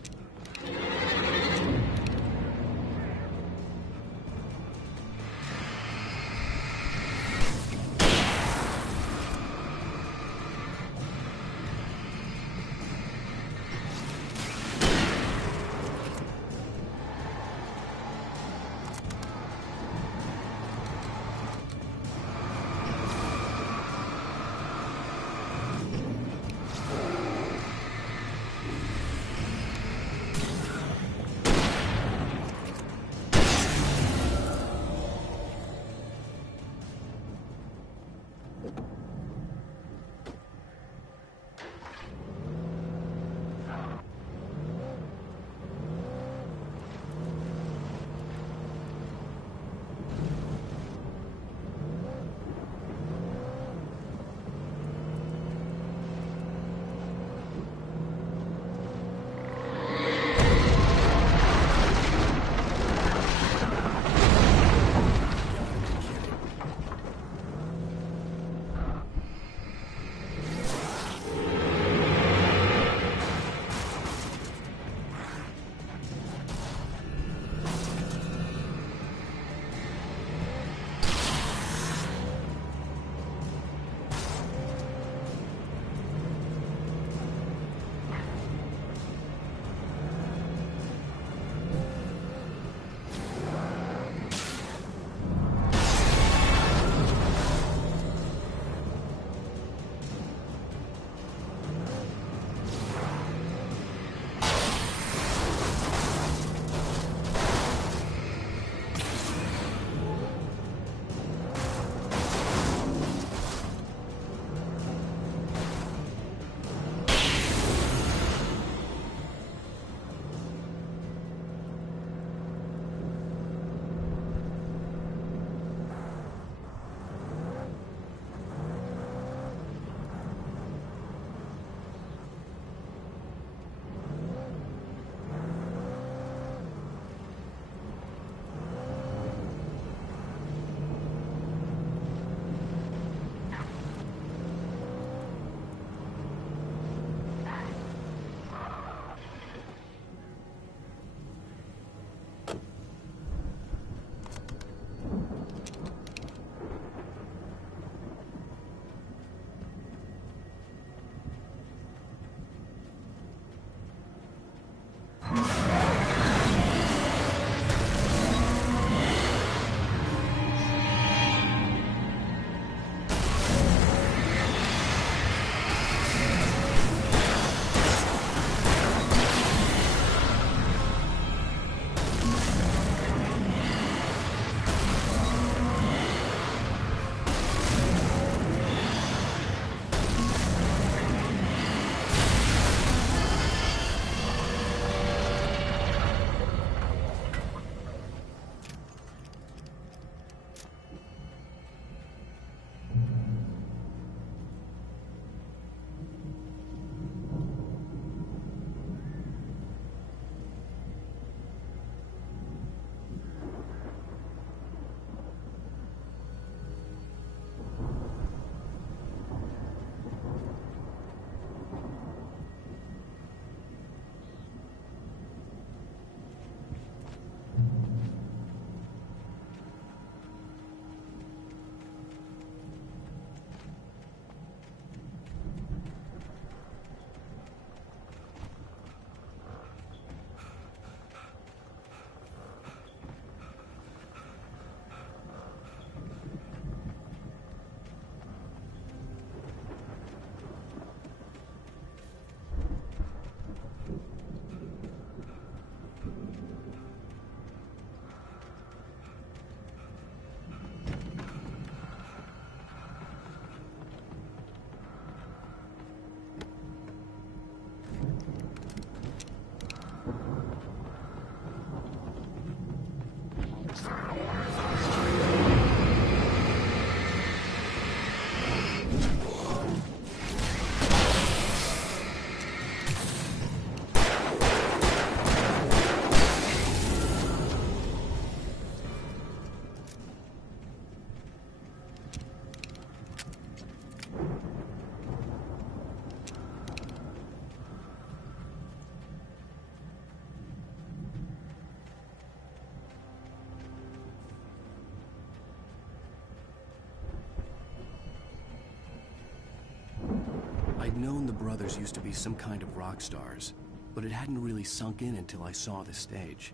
known the brothers used to be some kind of rock stars, but it hadn't really sunk in until I saw the stage.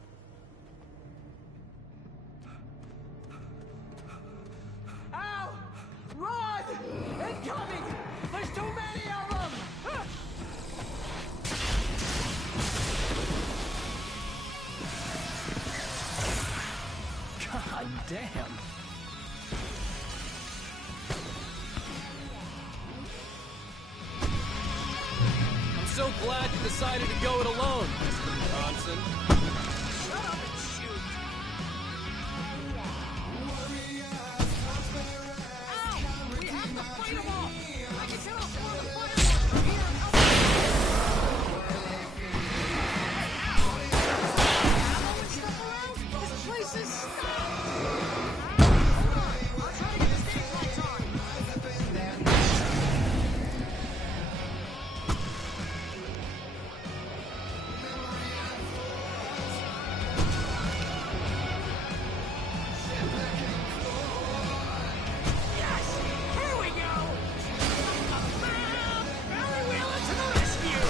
Al! Run! Incoming! There's too many of them! God damn! I'm so glad you decided to go it alone, Mr. Johnson. Shut up and shoot! Al! We have to fight them off! I can set off one of the fireworks from here and up. Ammo and stuff around? This place is stopped! Hold on! I'll try to get the stage lights on! Yes! Here we go! Barry Wheeler to the rescue!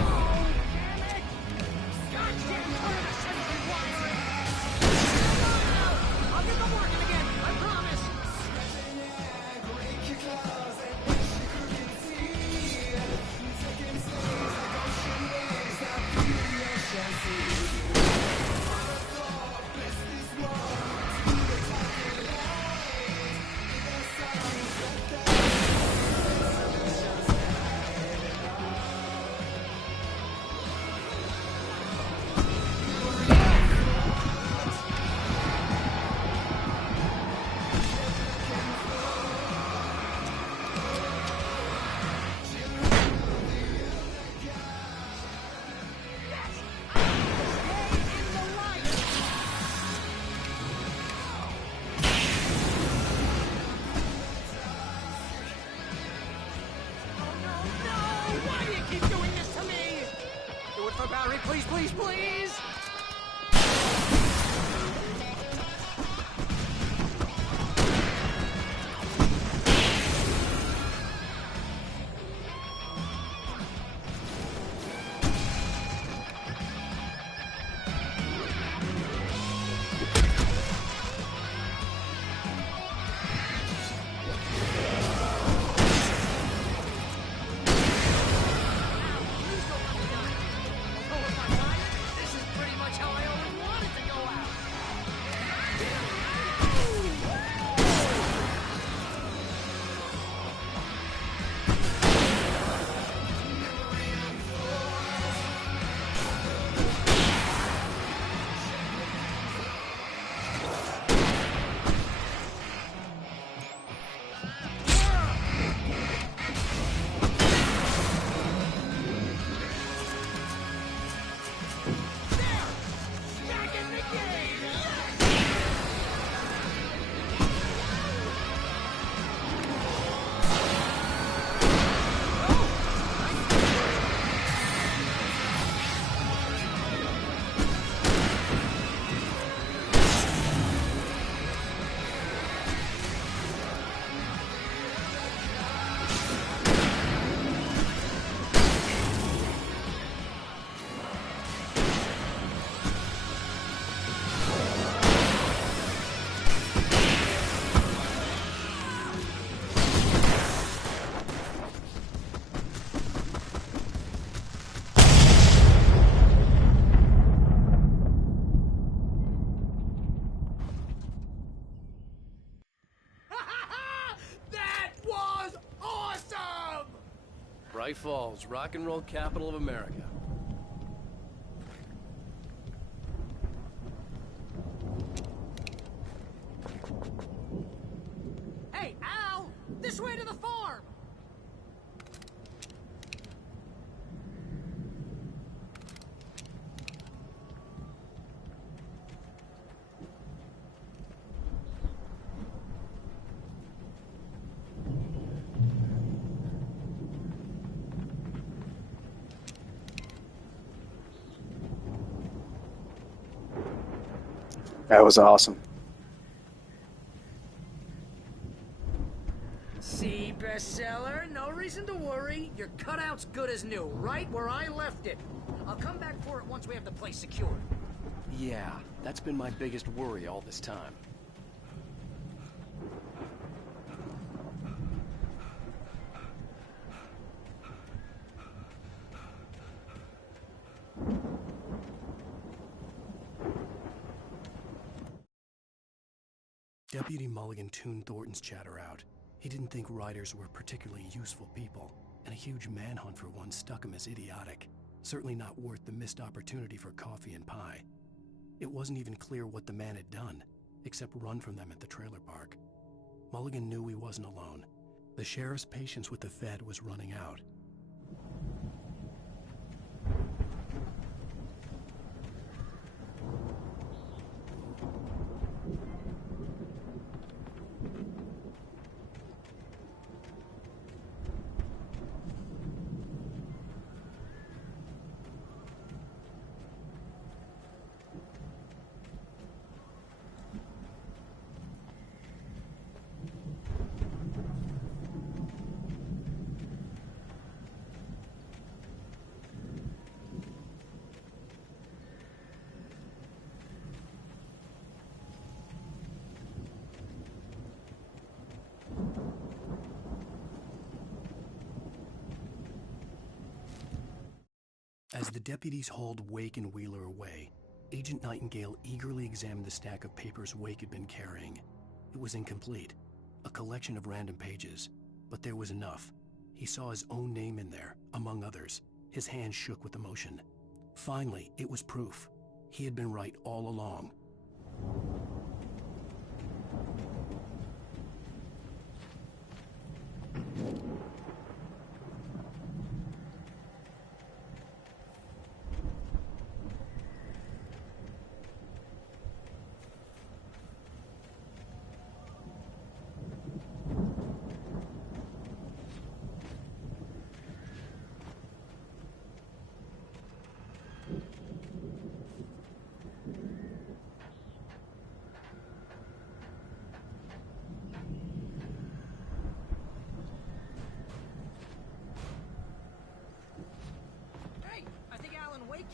Oh, damn it! Goddamn turn of century wiring! I'll get them working again, I promise! Why do you keep doing this to me? Do it for Barry, please, please, please! This is pretty much how I always wanted to go out. Back in the game! That was awesome! Bright Falls, rock and roll capital of America. Hey, Al! This way to the farm! That was awesome. no reason to worry. Your cutout's good as new, right where I left it. I'll come back for it once we have the place secured. Yeah, that's been my biggest worry all this time. Deputy Mulligan tuned Thornton's chatter out. He didn't think riders were particularly useful people, and a huge manhunt for one struck him as idiotic. Certainly not worth the missed opportunity for coffee and pie. It wasn't even clear what the man had done, except run from them at the trailer park. Mulligan knew he wasn't alone. The sheriff's patience with the Fed was running out. As the deputies hauled Wake and Wheeler away, Agent Nightingale eagerly examined the stack of papers Wake had been carrying. It was incomplete, a collection of random pages, but there was enough. He saw his own name in there, among others. His hand shook with emotion. Finally, it was proof. He had been right all along.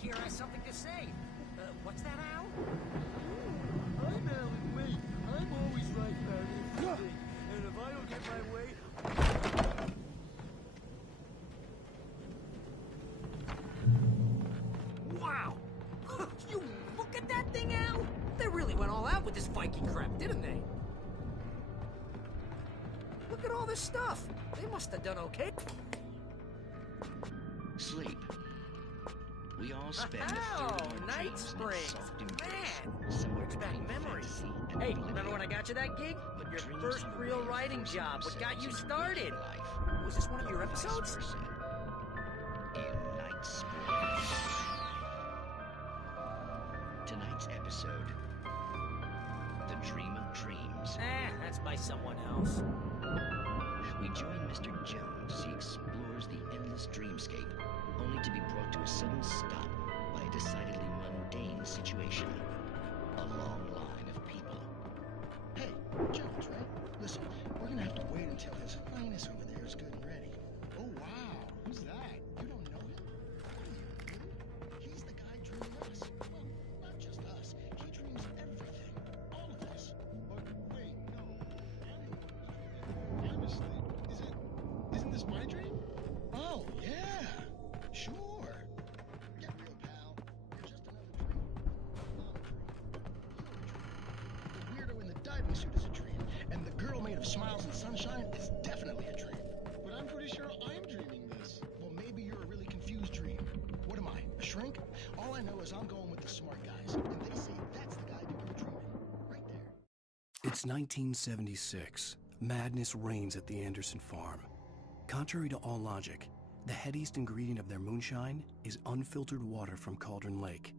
Here has something to say. What's that, Al? I'm Alan Wake. I'm always right about everything. And if I don't get my way... Wow! You look at that thing, Al! They really went all out with this Viking crap, didn't they? Look at all this stuff. They must have done okay. Sleep. We all spend a third of our Night dreams in Springs. soft embrace, Man, somewhere brings back between memories. fantasy and Hey, oblivion. remember when I got you that gig? But Your dreams first have a real way of writing forcing job. What got you themselves into started? waking life, Was this one of your or vice episodes? versa. In Night Springs. Tonight's episode, The Dream of Dreams. That's by someone else. We join Mr. Jones as he explores the endless dreamscape, only to be brought to a sudden stop by a decidedly mundane situation. A long line of people. Hey, Jones, right? Listen, we're gonna have to wait until His Highness over there is good and ready. Oh, wow. Who's that? You don't know him? What are you, new? He's the guy dreaming us. Well, not just us. He dreams everything. All of us. But wait, no. I'm asleep. Isn't this my dream? Oh, yeah. Sure. Get real, pal. You're just another dream. Not a dream. You're a dream. The weirdo in the diving suit is a dream, and the girl made of smiles and sunshine is definitely a dream. But I'm pretty sure I'm dreaming this. Well, maybe you're a really confused dream. What am I, a shrink? All I know is I'm going with the smart guys, and they say that's the guy doing the dreaming. Right there. It's 1976. Madness reigns at the Anderson farm. Contrary to all logic, the headiest ingredient of their moonshine is unfiltered water from Cauldron Lake.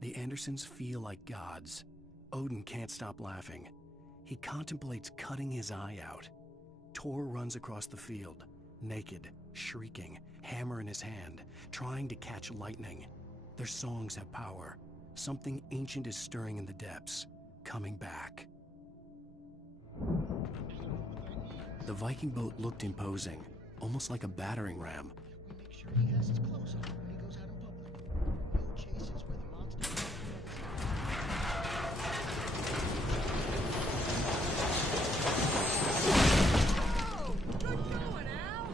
The Andersons feel like gods. Odin can't stop laughing. He contemplates cutting his eye out. Tor runs across the field, naked, shrieking, hammer in his hand, trying to catch lightning. Their songs have power. Something ancient is stirring in the depths, coming back. The Viking boat looked imposing. almost like a battering ram. We make sure he has his clothes on when he goes out in public. No chases where the monster... Oh, good going, Al!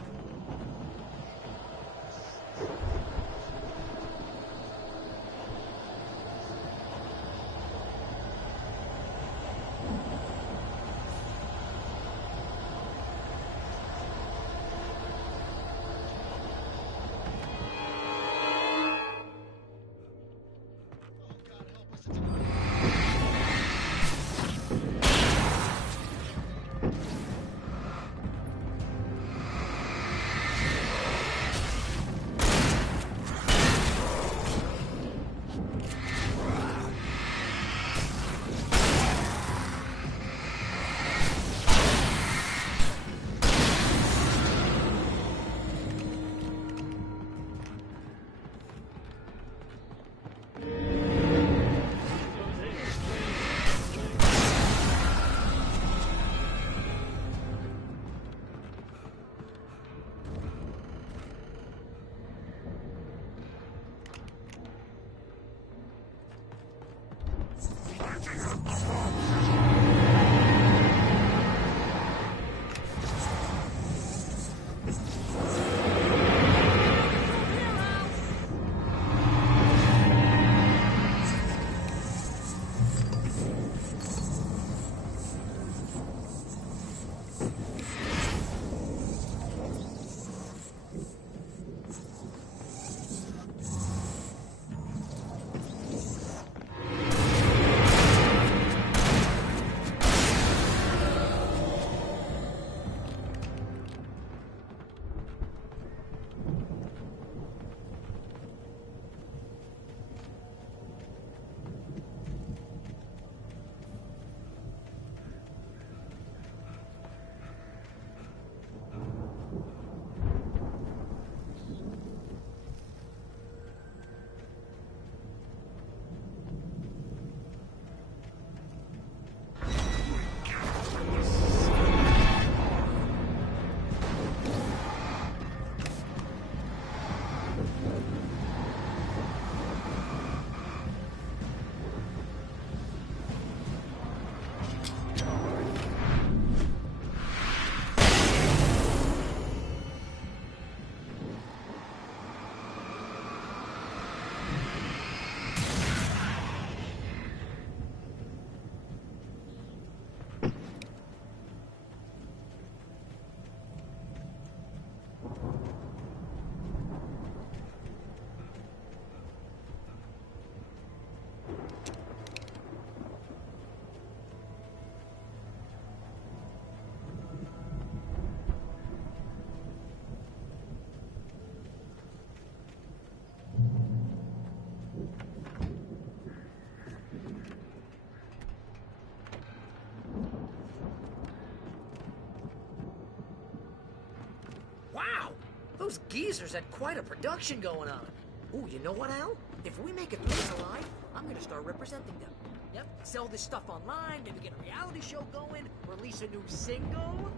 Wow! Those geezers had quite a production going on. Ooh, you know what, Al? If we make it through alive, I'm gonna start representing them. Yep, sell this stuff online, maybe get a reality show going, release a new single.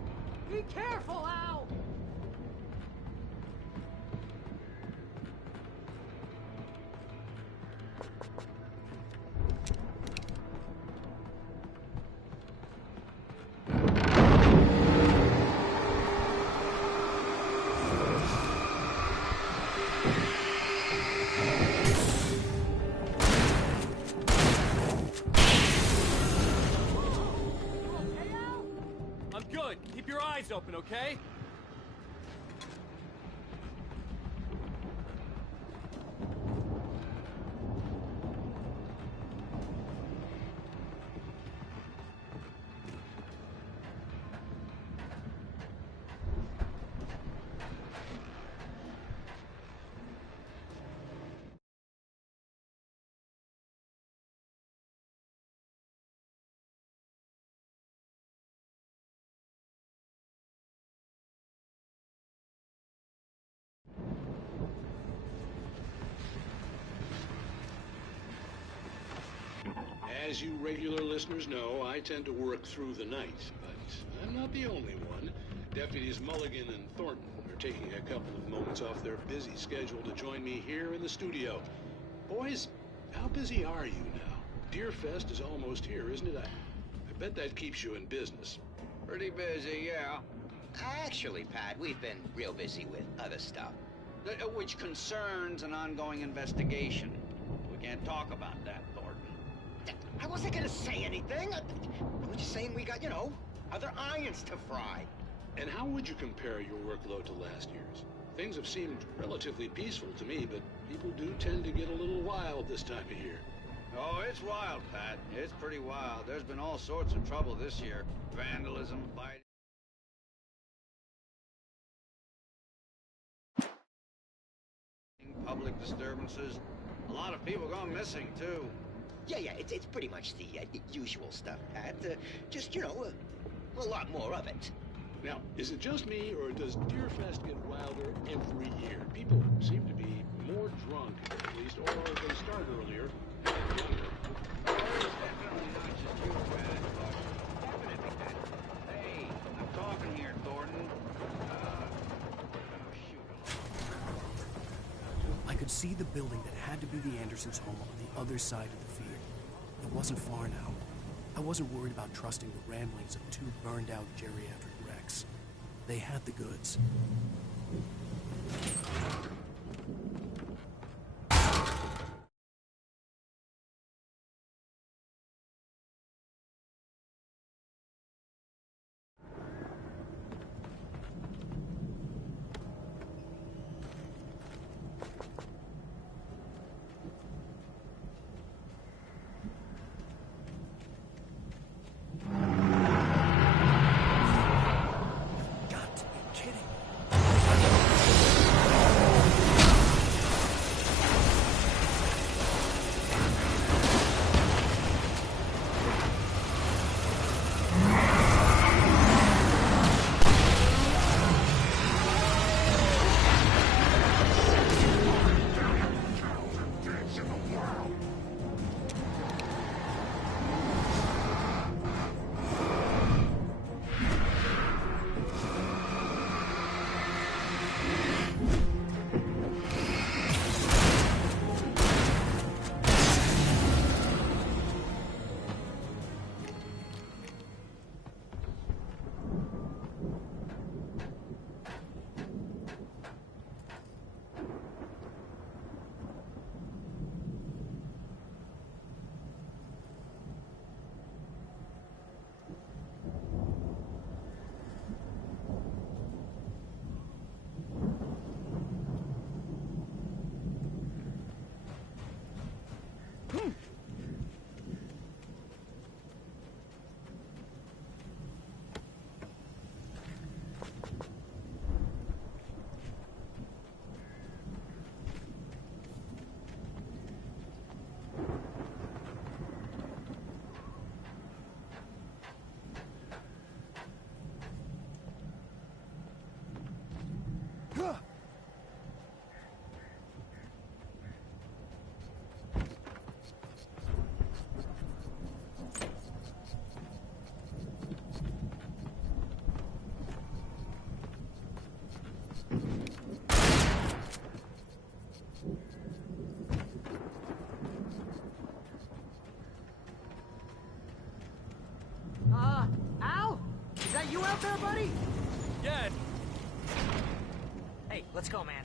Be careful, Al! I'm good. Keep your eyes open, okay? As you regular listeners know, I tend to work through the night, but I'm not the only one. Deputies Mulligan and Thornton are taking a couple of moments off their busy schedule to join me here in the studio. Boys, how busy are you now? Deerfest is almost here, isn't it? I bet that keeps you in business. Pretty busy, yeah. Actually, Pat, we've been real busy with other stuff, which concerns an ongoing investigation. We can't talk about that, Thornton. I wasn't gonna say anything. I was just saying we got, other irons to fry. And how would you compare your workload to last year's? Things have seemed relatively peaceful to me, but people do tend to get a little wild this time of year. Oh, it's wild, Pat. It's pretty wild. There's been all sorts of trouble this year. Vandalism, fighting. Public disturbances. A lot of people gone missing, too. Yeah, it's pretty much the usual stuff, Pat. Just, a lot more of it. Now, is it just me, or does Deerfest get wilder every year? People seem to be more drunk, at least, or they start earlier. Oh, it's definitely not just you, Pat, but definitely that. Hey, I'm talking here, Thornton. I could see the building that had to be the Andersons' home on the other side of the field. It wasn't far now. I wasn't worried about trusting the ramblings of two burned-out geriatric wrecks. They had the goods. Al? Is that you out there, buddy? Yeah. Hey, let's go, man.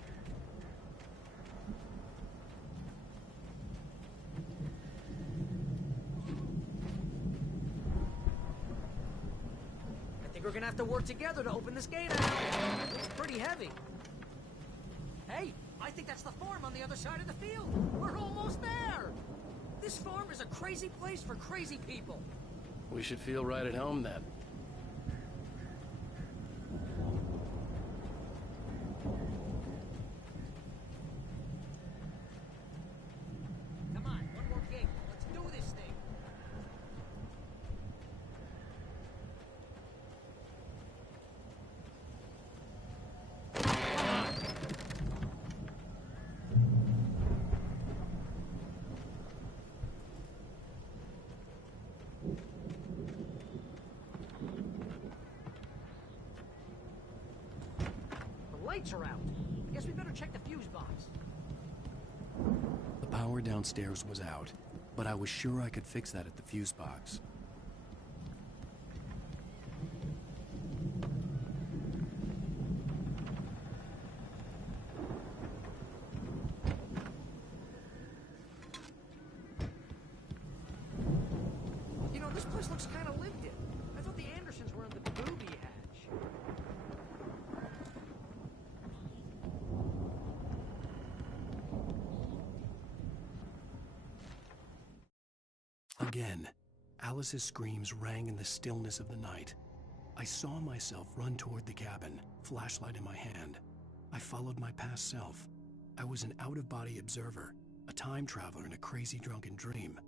I think we're gonna have to work together to open this gate, Al. It's pretty heavy. Hey, I think that's the farm on the other side of the field. We're almost there. This farm is a crazy place for crazy people. We should feel right at home then. Come on, one more gate. Let's do this thing. lights are out. I guess we better check the fuse box. The power downstairs was out, but I was sure I could fix that at the fuse box. You know, this place looks kind of lived in. I thought the Andersons were in the booby hatch. Again, Alice's screams rang in the stillness of the night. I saw myself run toward the cabin, flashlight in my hand. I followed my past self. I was an out-of-body observer, a time traveler in a crazy drunken dream.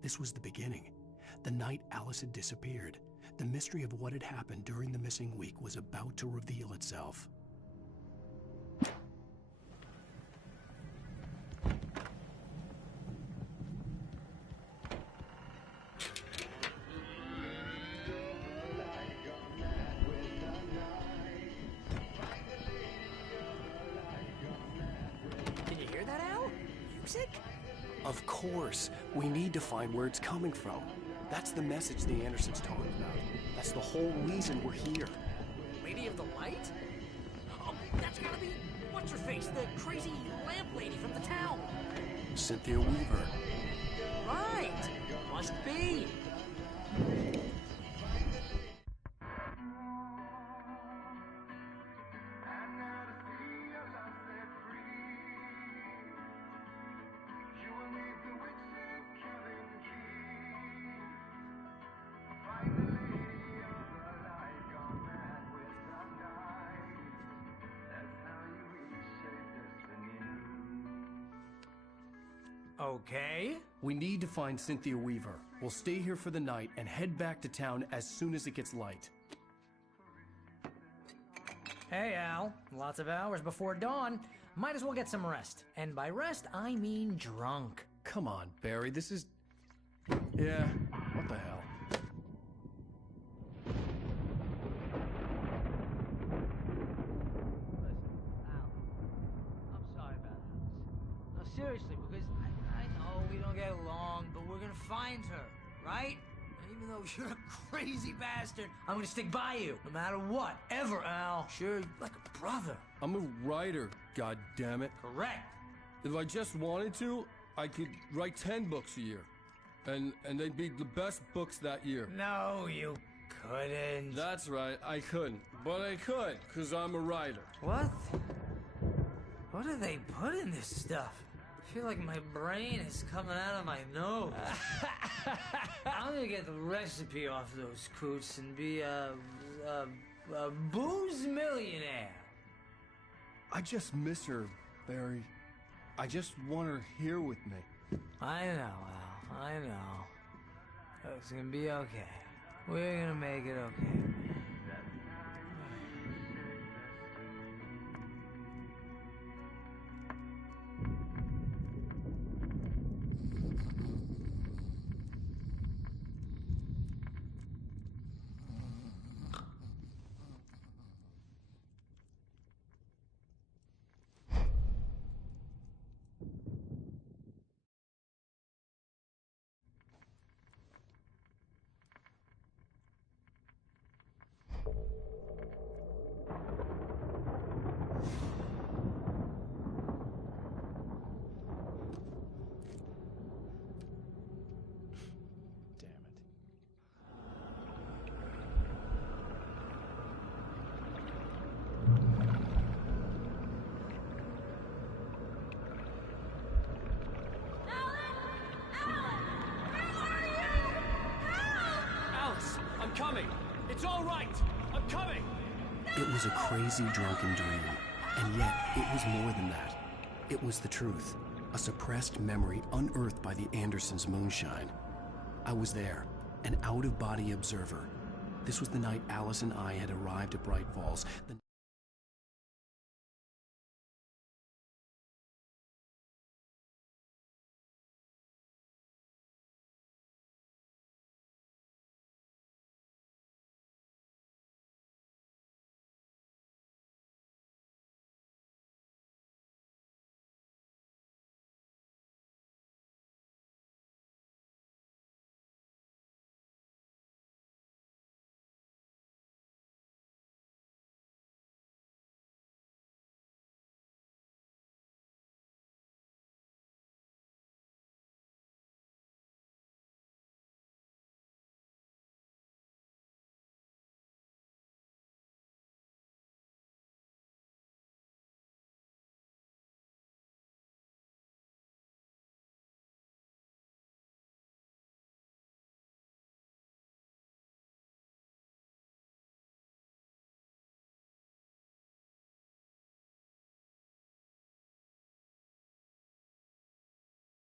This was the beginning. The night Alice had disappeared. The mystery of what had happened during the missing week was about to reveal itself. Can you hear that, Al? Music? Of course. We need to find where it's coming from. That's the message the Andersons talking about. That's the whole reason we're here. Lady of the Light? Oh, that's gotta be... What's-her-face? The crazy lamp lady from the town. Cynthia Weaver. Right. Must be. Okay. We need to find Cynthia Weaver. We'll stay here for the night and head back to town as soon as it gets light. Hey, Al. Lots of hours before dawn. Might as well get some rest. And by rest, I mean drunk. Come on, Barry, this is... Yeah, what the hell? I'm sorry about Alice. No, seriously, because I know we don't get along, but we're gonna find her, right? And even though you're a crazy bastard, I'm gonna stick by you, no matter what, ever, Al. Sure, like a brother. I'm a writer, goddammit. Correct. If I just wanted to, I could write 10 books a year. And they'd be the best books that year. No, you couldn't. That's right, I couldn't. But I could, because I'm a writer. What? What do they put in this stuff? I feel like my brain is coming out of my nose. I'm gonna get the recipe off those coots and be a booze millionaire. I just miss her, Barry. I just want her here with me. I know, Al. I know. It's gonna be okay. We're gonna make it okay. Alice, I'm coming. It's all right. I'm coming. It was a crazy drunken dream, and yet it was more than that. It was the truth, a suppressed memory unearthed by the Andersons' moonshine. I was there, an out-of-body observer. This was the night Alice and I had arrived at Bright Falls.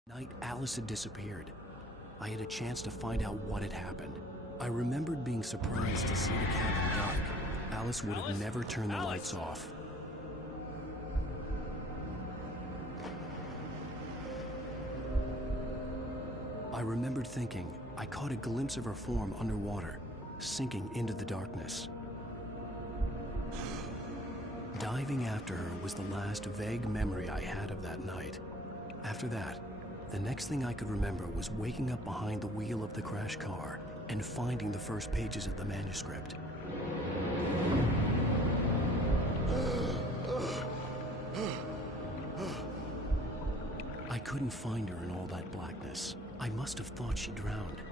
Night Alice had disappeared. I had a chance to find out what had happened. I remembered being surprised to see the cabin dark. Alice would have never turned the lights off. I remembered thinking I caught a glimpse of her form underwater, sinking into the darkness. Diving after her was the last vague memory I had of that night. After that, the next thing I could remember was waking up behind the wheel of the crashed car and finding the first pages of the manuscript. I couldn't find her in all that blackness. I must have thought she drowned.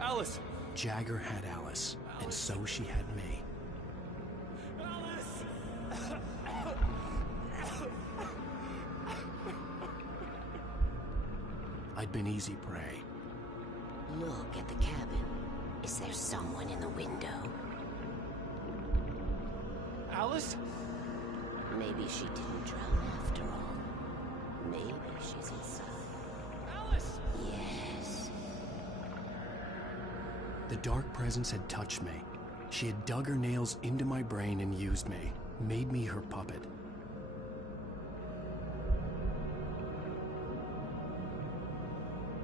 Alice! Jagger had Alice, and so she had me. I'd been easy prey. Look at the cabin. Is there someone in the window? Alice? Maybe she didn't drown after all. Maybe she's inside. Alice! Yes. The dark presence had touched me. She had dug her nails into my brain and used me, made me her puppet.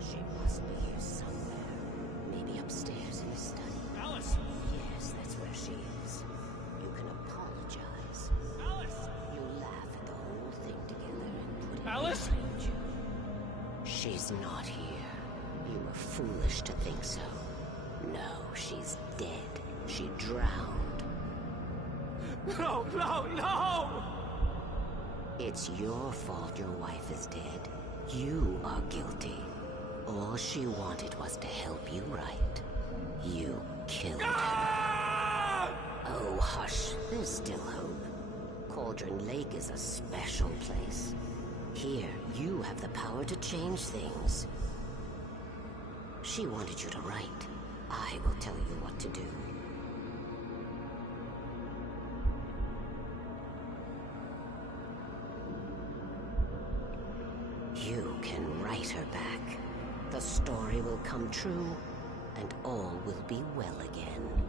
She must be here somewhere. Maybe upstairs in the study. Alice! Yes, that's where she is. You can apologize. Alice! You laugh at the whole thing together and put it Alice? behind you. She's not here. You were foolish to think so. No, she's dead. She drowned. No, no, no! It's your fault your wife is dead. You are guilty. All she wanted was to help you right. You killed her. Oh, hush. There's still hope. Cauldron Lake is a special place. Here, you have the power to change things. She wanted you to write. I will tell you what to do. You can write her back. The story will come true, and all will be well again.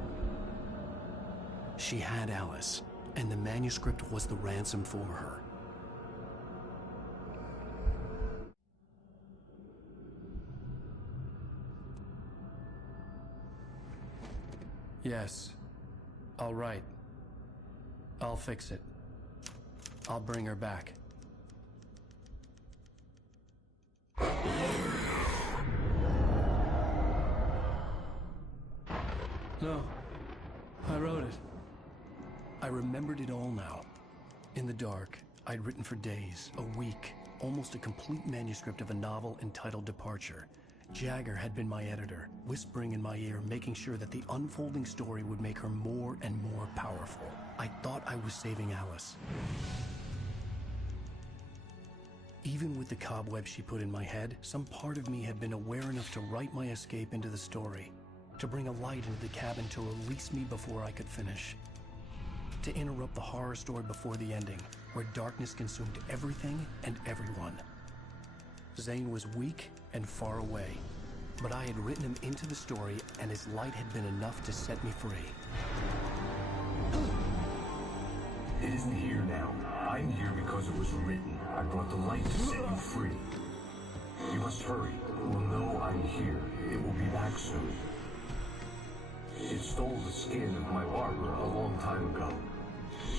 She had Alice, and the manuscript was the ransom for her. Yes. I'll write. I'll fix it. I'll bring her back. No. I wrote it. I remembered it all now. In the dark, I'd written for days, a week, almost a complete manuscript of a novel entitled Departure. Jagger had been my editor, whispering in my ear, making sure that the unfolding story would make her more and more powerful. I thought I was saving Alice. Even with the cobwebs she put in my head, some part of me had been aware enough to write my escape into the story, to bring a light into the cabin to release me before I could finish, to interrupt the horror story before the ending, where darkness consumed everything and everyone. Zane was weak and far away, but I had written him into the story, and his light had been enough to set me free. It isn't here now. I'm here because it was written. I brought the light to set you free. You must hurry. It will know I'm here. It will be back soon. It stole the skin of my Barbara a long time ago.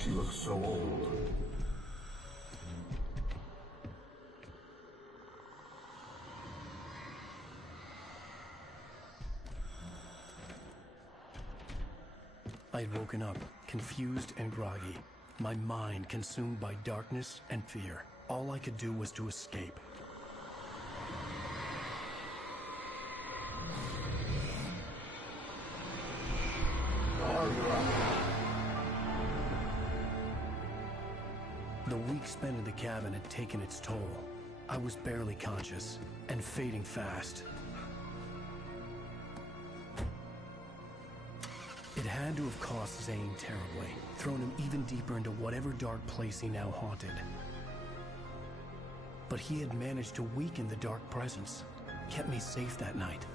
She looks so old. I had woken up, confused and groggy, my mind consumed by darkness and fear. All I could do was to escape. The week spent in the cabin had taken its toll. I was barely conscious, and fading fast. It had to have cost Zane terribly, thrown him even deeper into whatever dark place he now haunted. But he had managed to weaken the dark presence, kept me safe that night.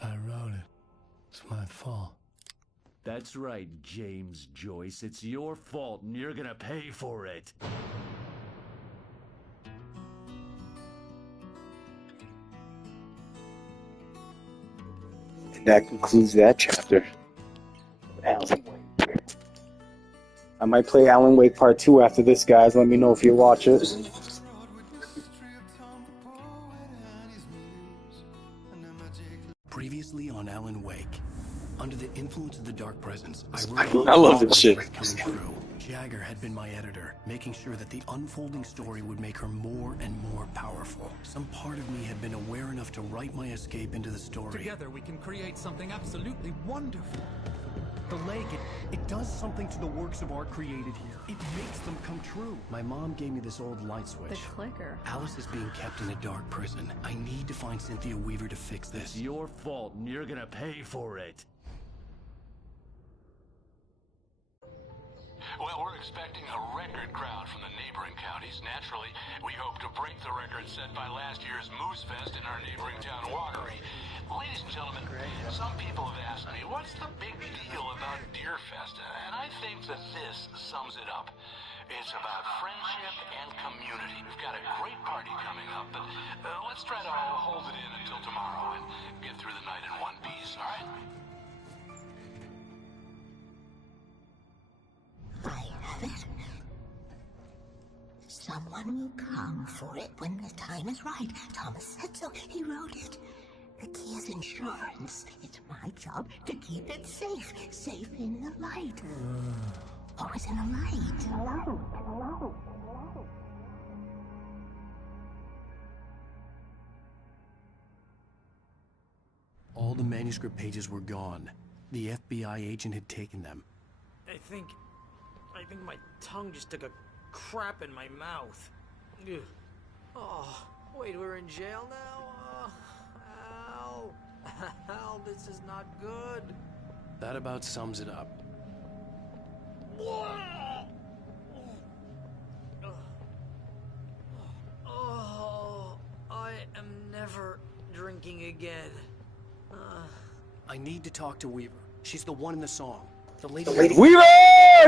I wrote it. It's my fault. That's right, James Joyce. It's your fault, and you're gonna pay for it. And that concludes that chapter. Alan Wake. I might play Alan Wake Part 2 after this, guys. Let me know if you watch it. Previously on Alan Wake. Under the influence of the dark presence, I love this shit. Coming true. Jagger had been my editor, making sure that the unfolding story would make her more and more powerful. Some part of me had been aware enough to write my escape into the story. Together we can create something absolutely wonderful. The lake, it does something to the works of art created here. It makes them come true. My mom gave me this old light switch. The clicker. Alice is being kept in a dark prison. I need to find Cynthia Weaver to fix this. It's your fault, and you're gonna pay for it. Well, we're expecting a record crowd from the neighboring counties. Naturally, we hope to break the record set by last year's Moose Fest in our neighboring town, Watery. Ladies and gentlemen, some people have asked me, what's the big deal about Deer Fest? And I think that this sums it up. It's about friendship and community. We've got a great party coming up, but let's try to hold it in until tomorrow and get through the night in one piece, all right? I have it. Someone will come for it when the time is right. Thomas said so. He wrote it. The key is insurance. It's my job to keep it safe. Safe in the light. Always in the light. All the manuscript pages were gone. The FBI agent had taken them. I think my tongue just took a crap in my mouth. Ugh. Oh, wait, we're in jail now? Al. Al, this is not good. That about sums it up. Oh, I am never drinking again. I need to talk to Weaver. She's the one in the song. The lady. Weaver!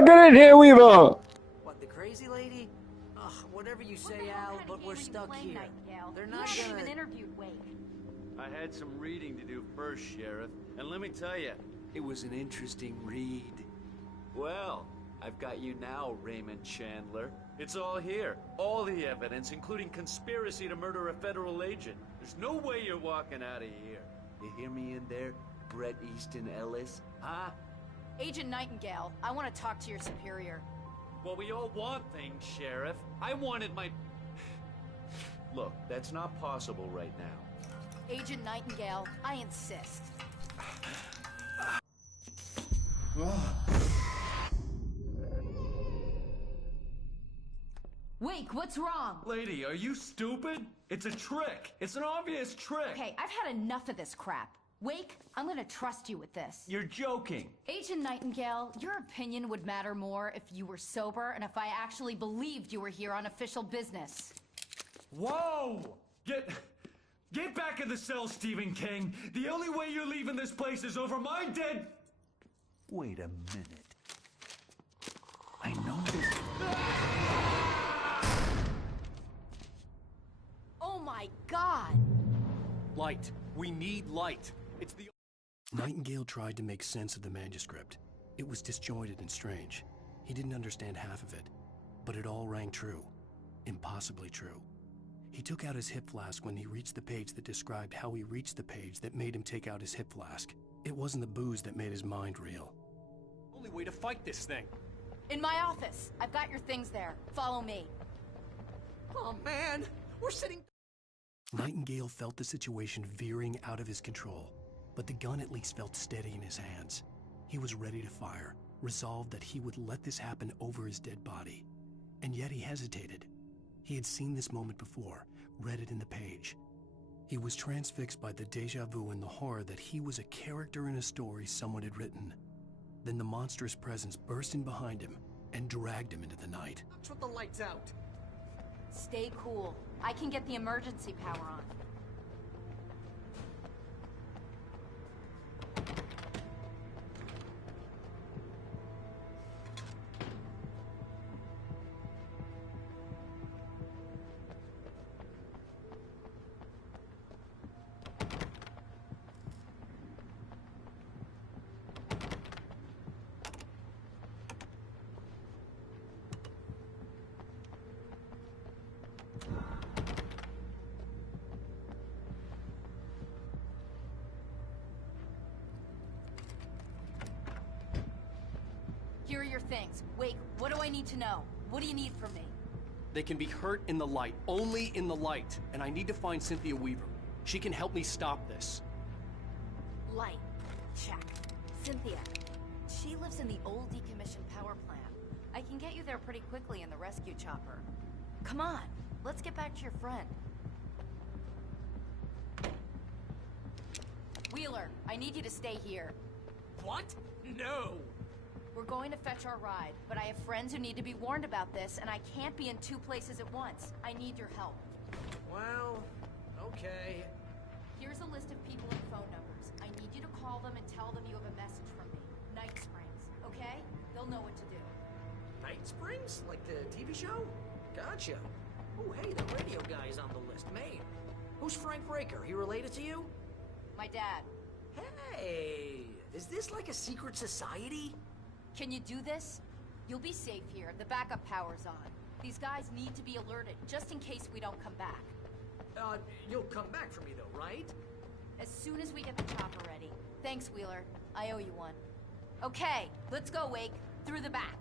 Get in here, Weaver! What, the crazy lady? Ugh, whatever you say, Al, but we're stuck here. They're not gonna... even interviewed Wake. I had some reading to do first, Sheriff, and let me tell you, it was an interesting read. Well, I've got you now, Raymond Chandler. It's all here. All the evidence, including conspiracy to murder a federal agent. There's no way you're walking out of here. You hear me in there, Bret Easton Ellis? Huh? Agent Nightingale, I want to talk to your superior. Well, we all want things, Sheriff. I wanted my... Look, that's not possible right now. Agent Nightingale, I insist. Wake, what's wrong? Lady, are you stupid? It's a trick. It's an obvious trick. Okay, I've had enough of this crap. Wake, I'm gonna trust you with this. You're joking. Agent Nightingale, your opinion would matter more if you were sober and if I actually believed you were here on official business. Whoa! Get back in the cell, Stephen King. The only way you're leaving this place is over my dead... Wait a minute. I know this... Oh my God! Light. We need light. It's the... Nightingale tried to make sense of the manuscript. It was disjointed and strange. He didn't understand half of it, but it all rang true. Impossibly true. He took out his hip flask when he reached the page that described how he reached the page that made him take out his hip flask. It wasn't the booze that made his mind reel. Only way to fight this thing. In my office. I've got your things there. Follow me. Oh man, we're sitting... Nightingale felt the situation veering out of his control, but the gun at least felt steady in his hands. He was ready to fire, resolved that he would let this happen over his dead body. And yet he hesitated. He had seen this moment before, read it in the page. He was transfixed by the déjà vu and the horror that he was a character in a story someone had written. Then the monstrous presence burst in behind him and dragged him into the night. That's with the lights out. Stay cool. I can get the emergency power on. Here are your things. Wait, what do I need to know? What do you need from me? They can be hurt in the light, only in the light. And I need to find Cynthia Weaver. She can help me stop this. Light. Check. Cynthia. She lives in the old decommissioned power plant. I can get you there pretty quickly in the rescue chopper. Come on, let's get back to your friend. Wheeler, I need you to stay here. What? No! We're going to fetch our ride, but I have friends who need to be warned about this, and I can't be in two places at once. I need your help. Well, okay. Here's a list of people and phone numbers. I need you to call them and tell them you have a message from me. Night Springs, okay? They'll know what to do. Night Springs? Like the TV show? Gotcha. Oh, hey, the radio guy's on the list. Maine. Who's Frank Breaker? He related to you? My dad. Hey, is this like a secret society? Can you do this? You'll be safe here. The backup power's on. These guys need to be alerted, just in case we don't come back. You'll come back for me though, right? As soon as we get the chopper ready. Thanks, Wheeler. I owe you one. Okay, let's go, Wake. Through the back.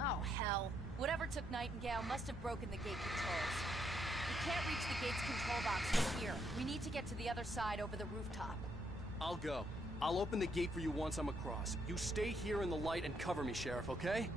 Oh, hell. Whatever took Nightingale must have broken the gate controls. We can't reach the gate's control box from here. We need to get to the other side over the rooftop. I'll go. I'll open the gate for you once I'm across. You stay here in the light and cover me, Sheriff, okay?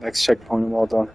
Next checkpoint, well done.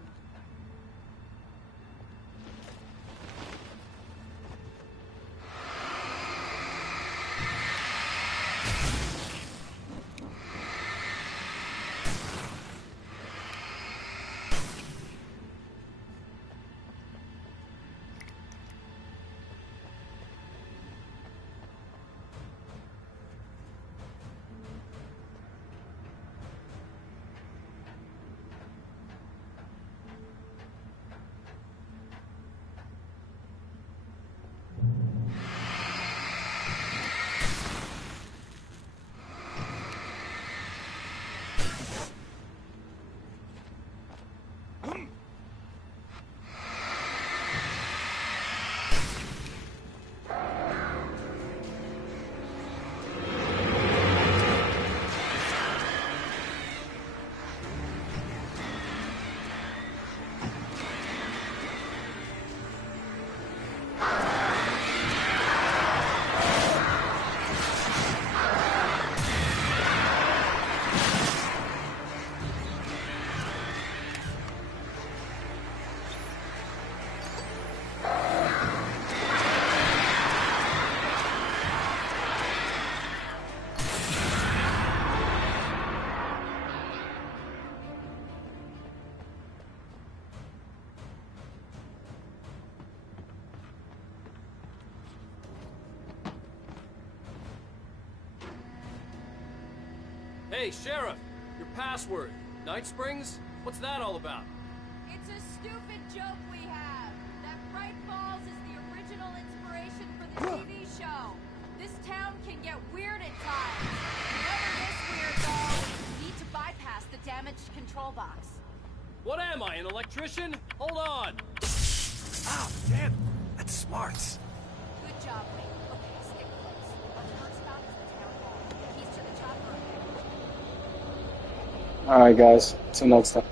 Hey, Sheriff! Your password. Night Springs? What's that all about? It's a stupid joke we have. That Bright Falls is the original inspiration for the TV show. This town can get weird at times. Whenever this weird, though, you need to bypass the damaged control box. What am I, an electrician? Hold on! Ow, damn! That's smarts. Good job, Wayne. Okay, stick close. Our first stop is the town hall. Keys to the chopper. Alright guys, till next time.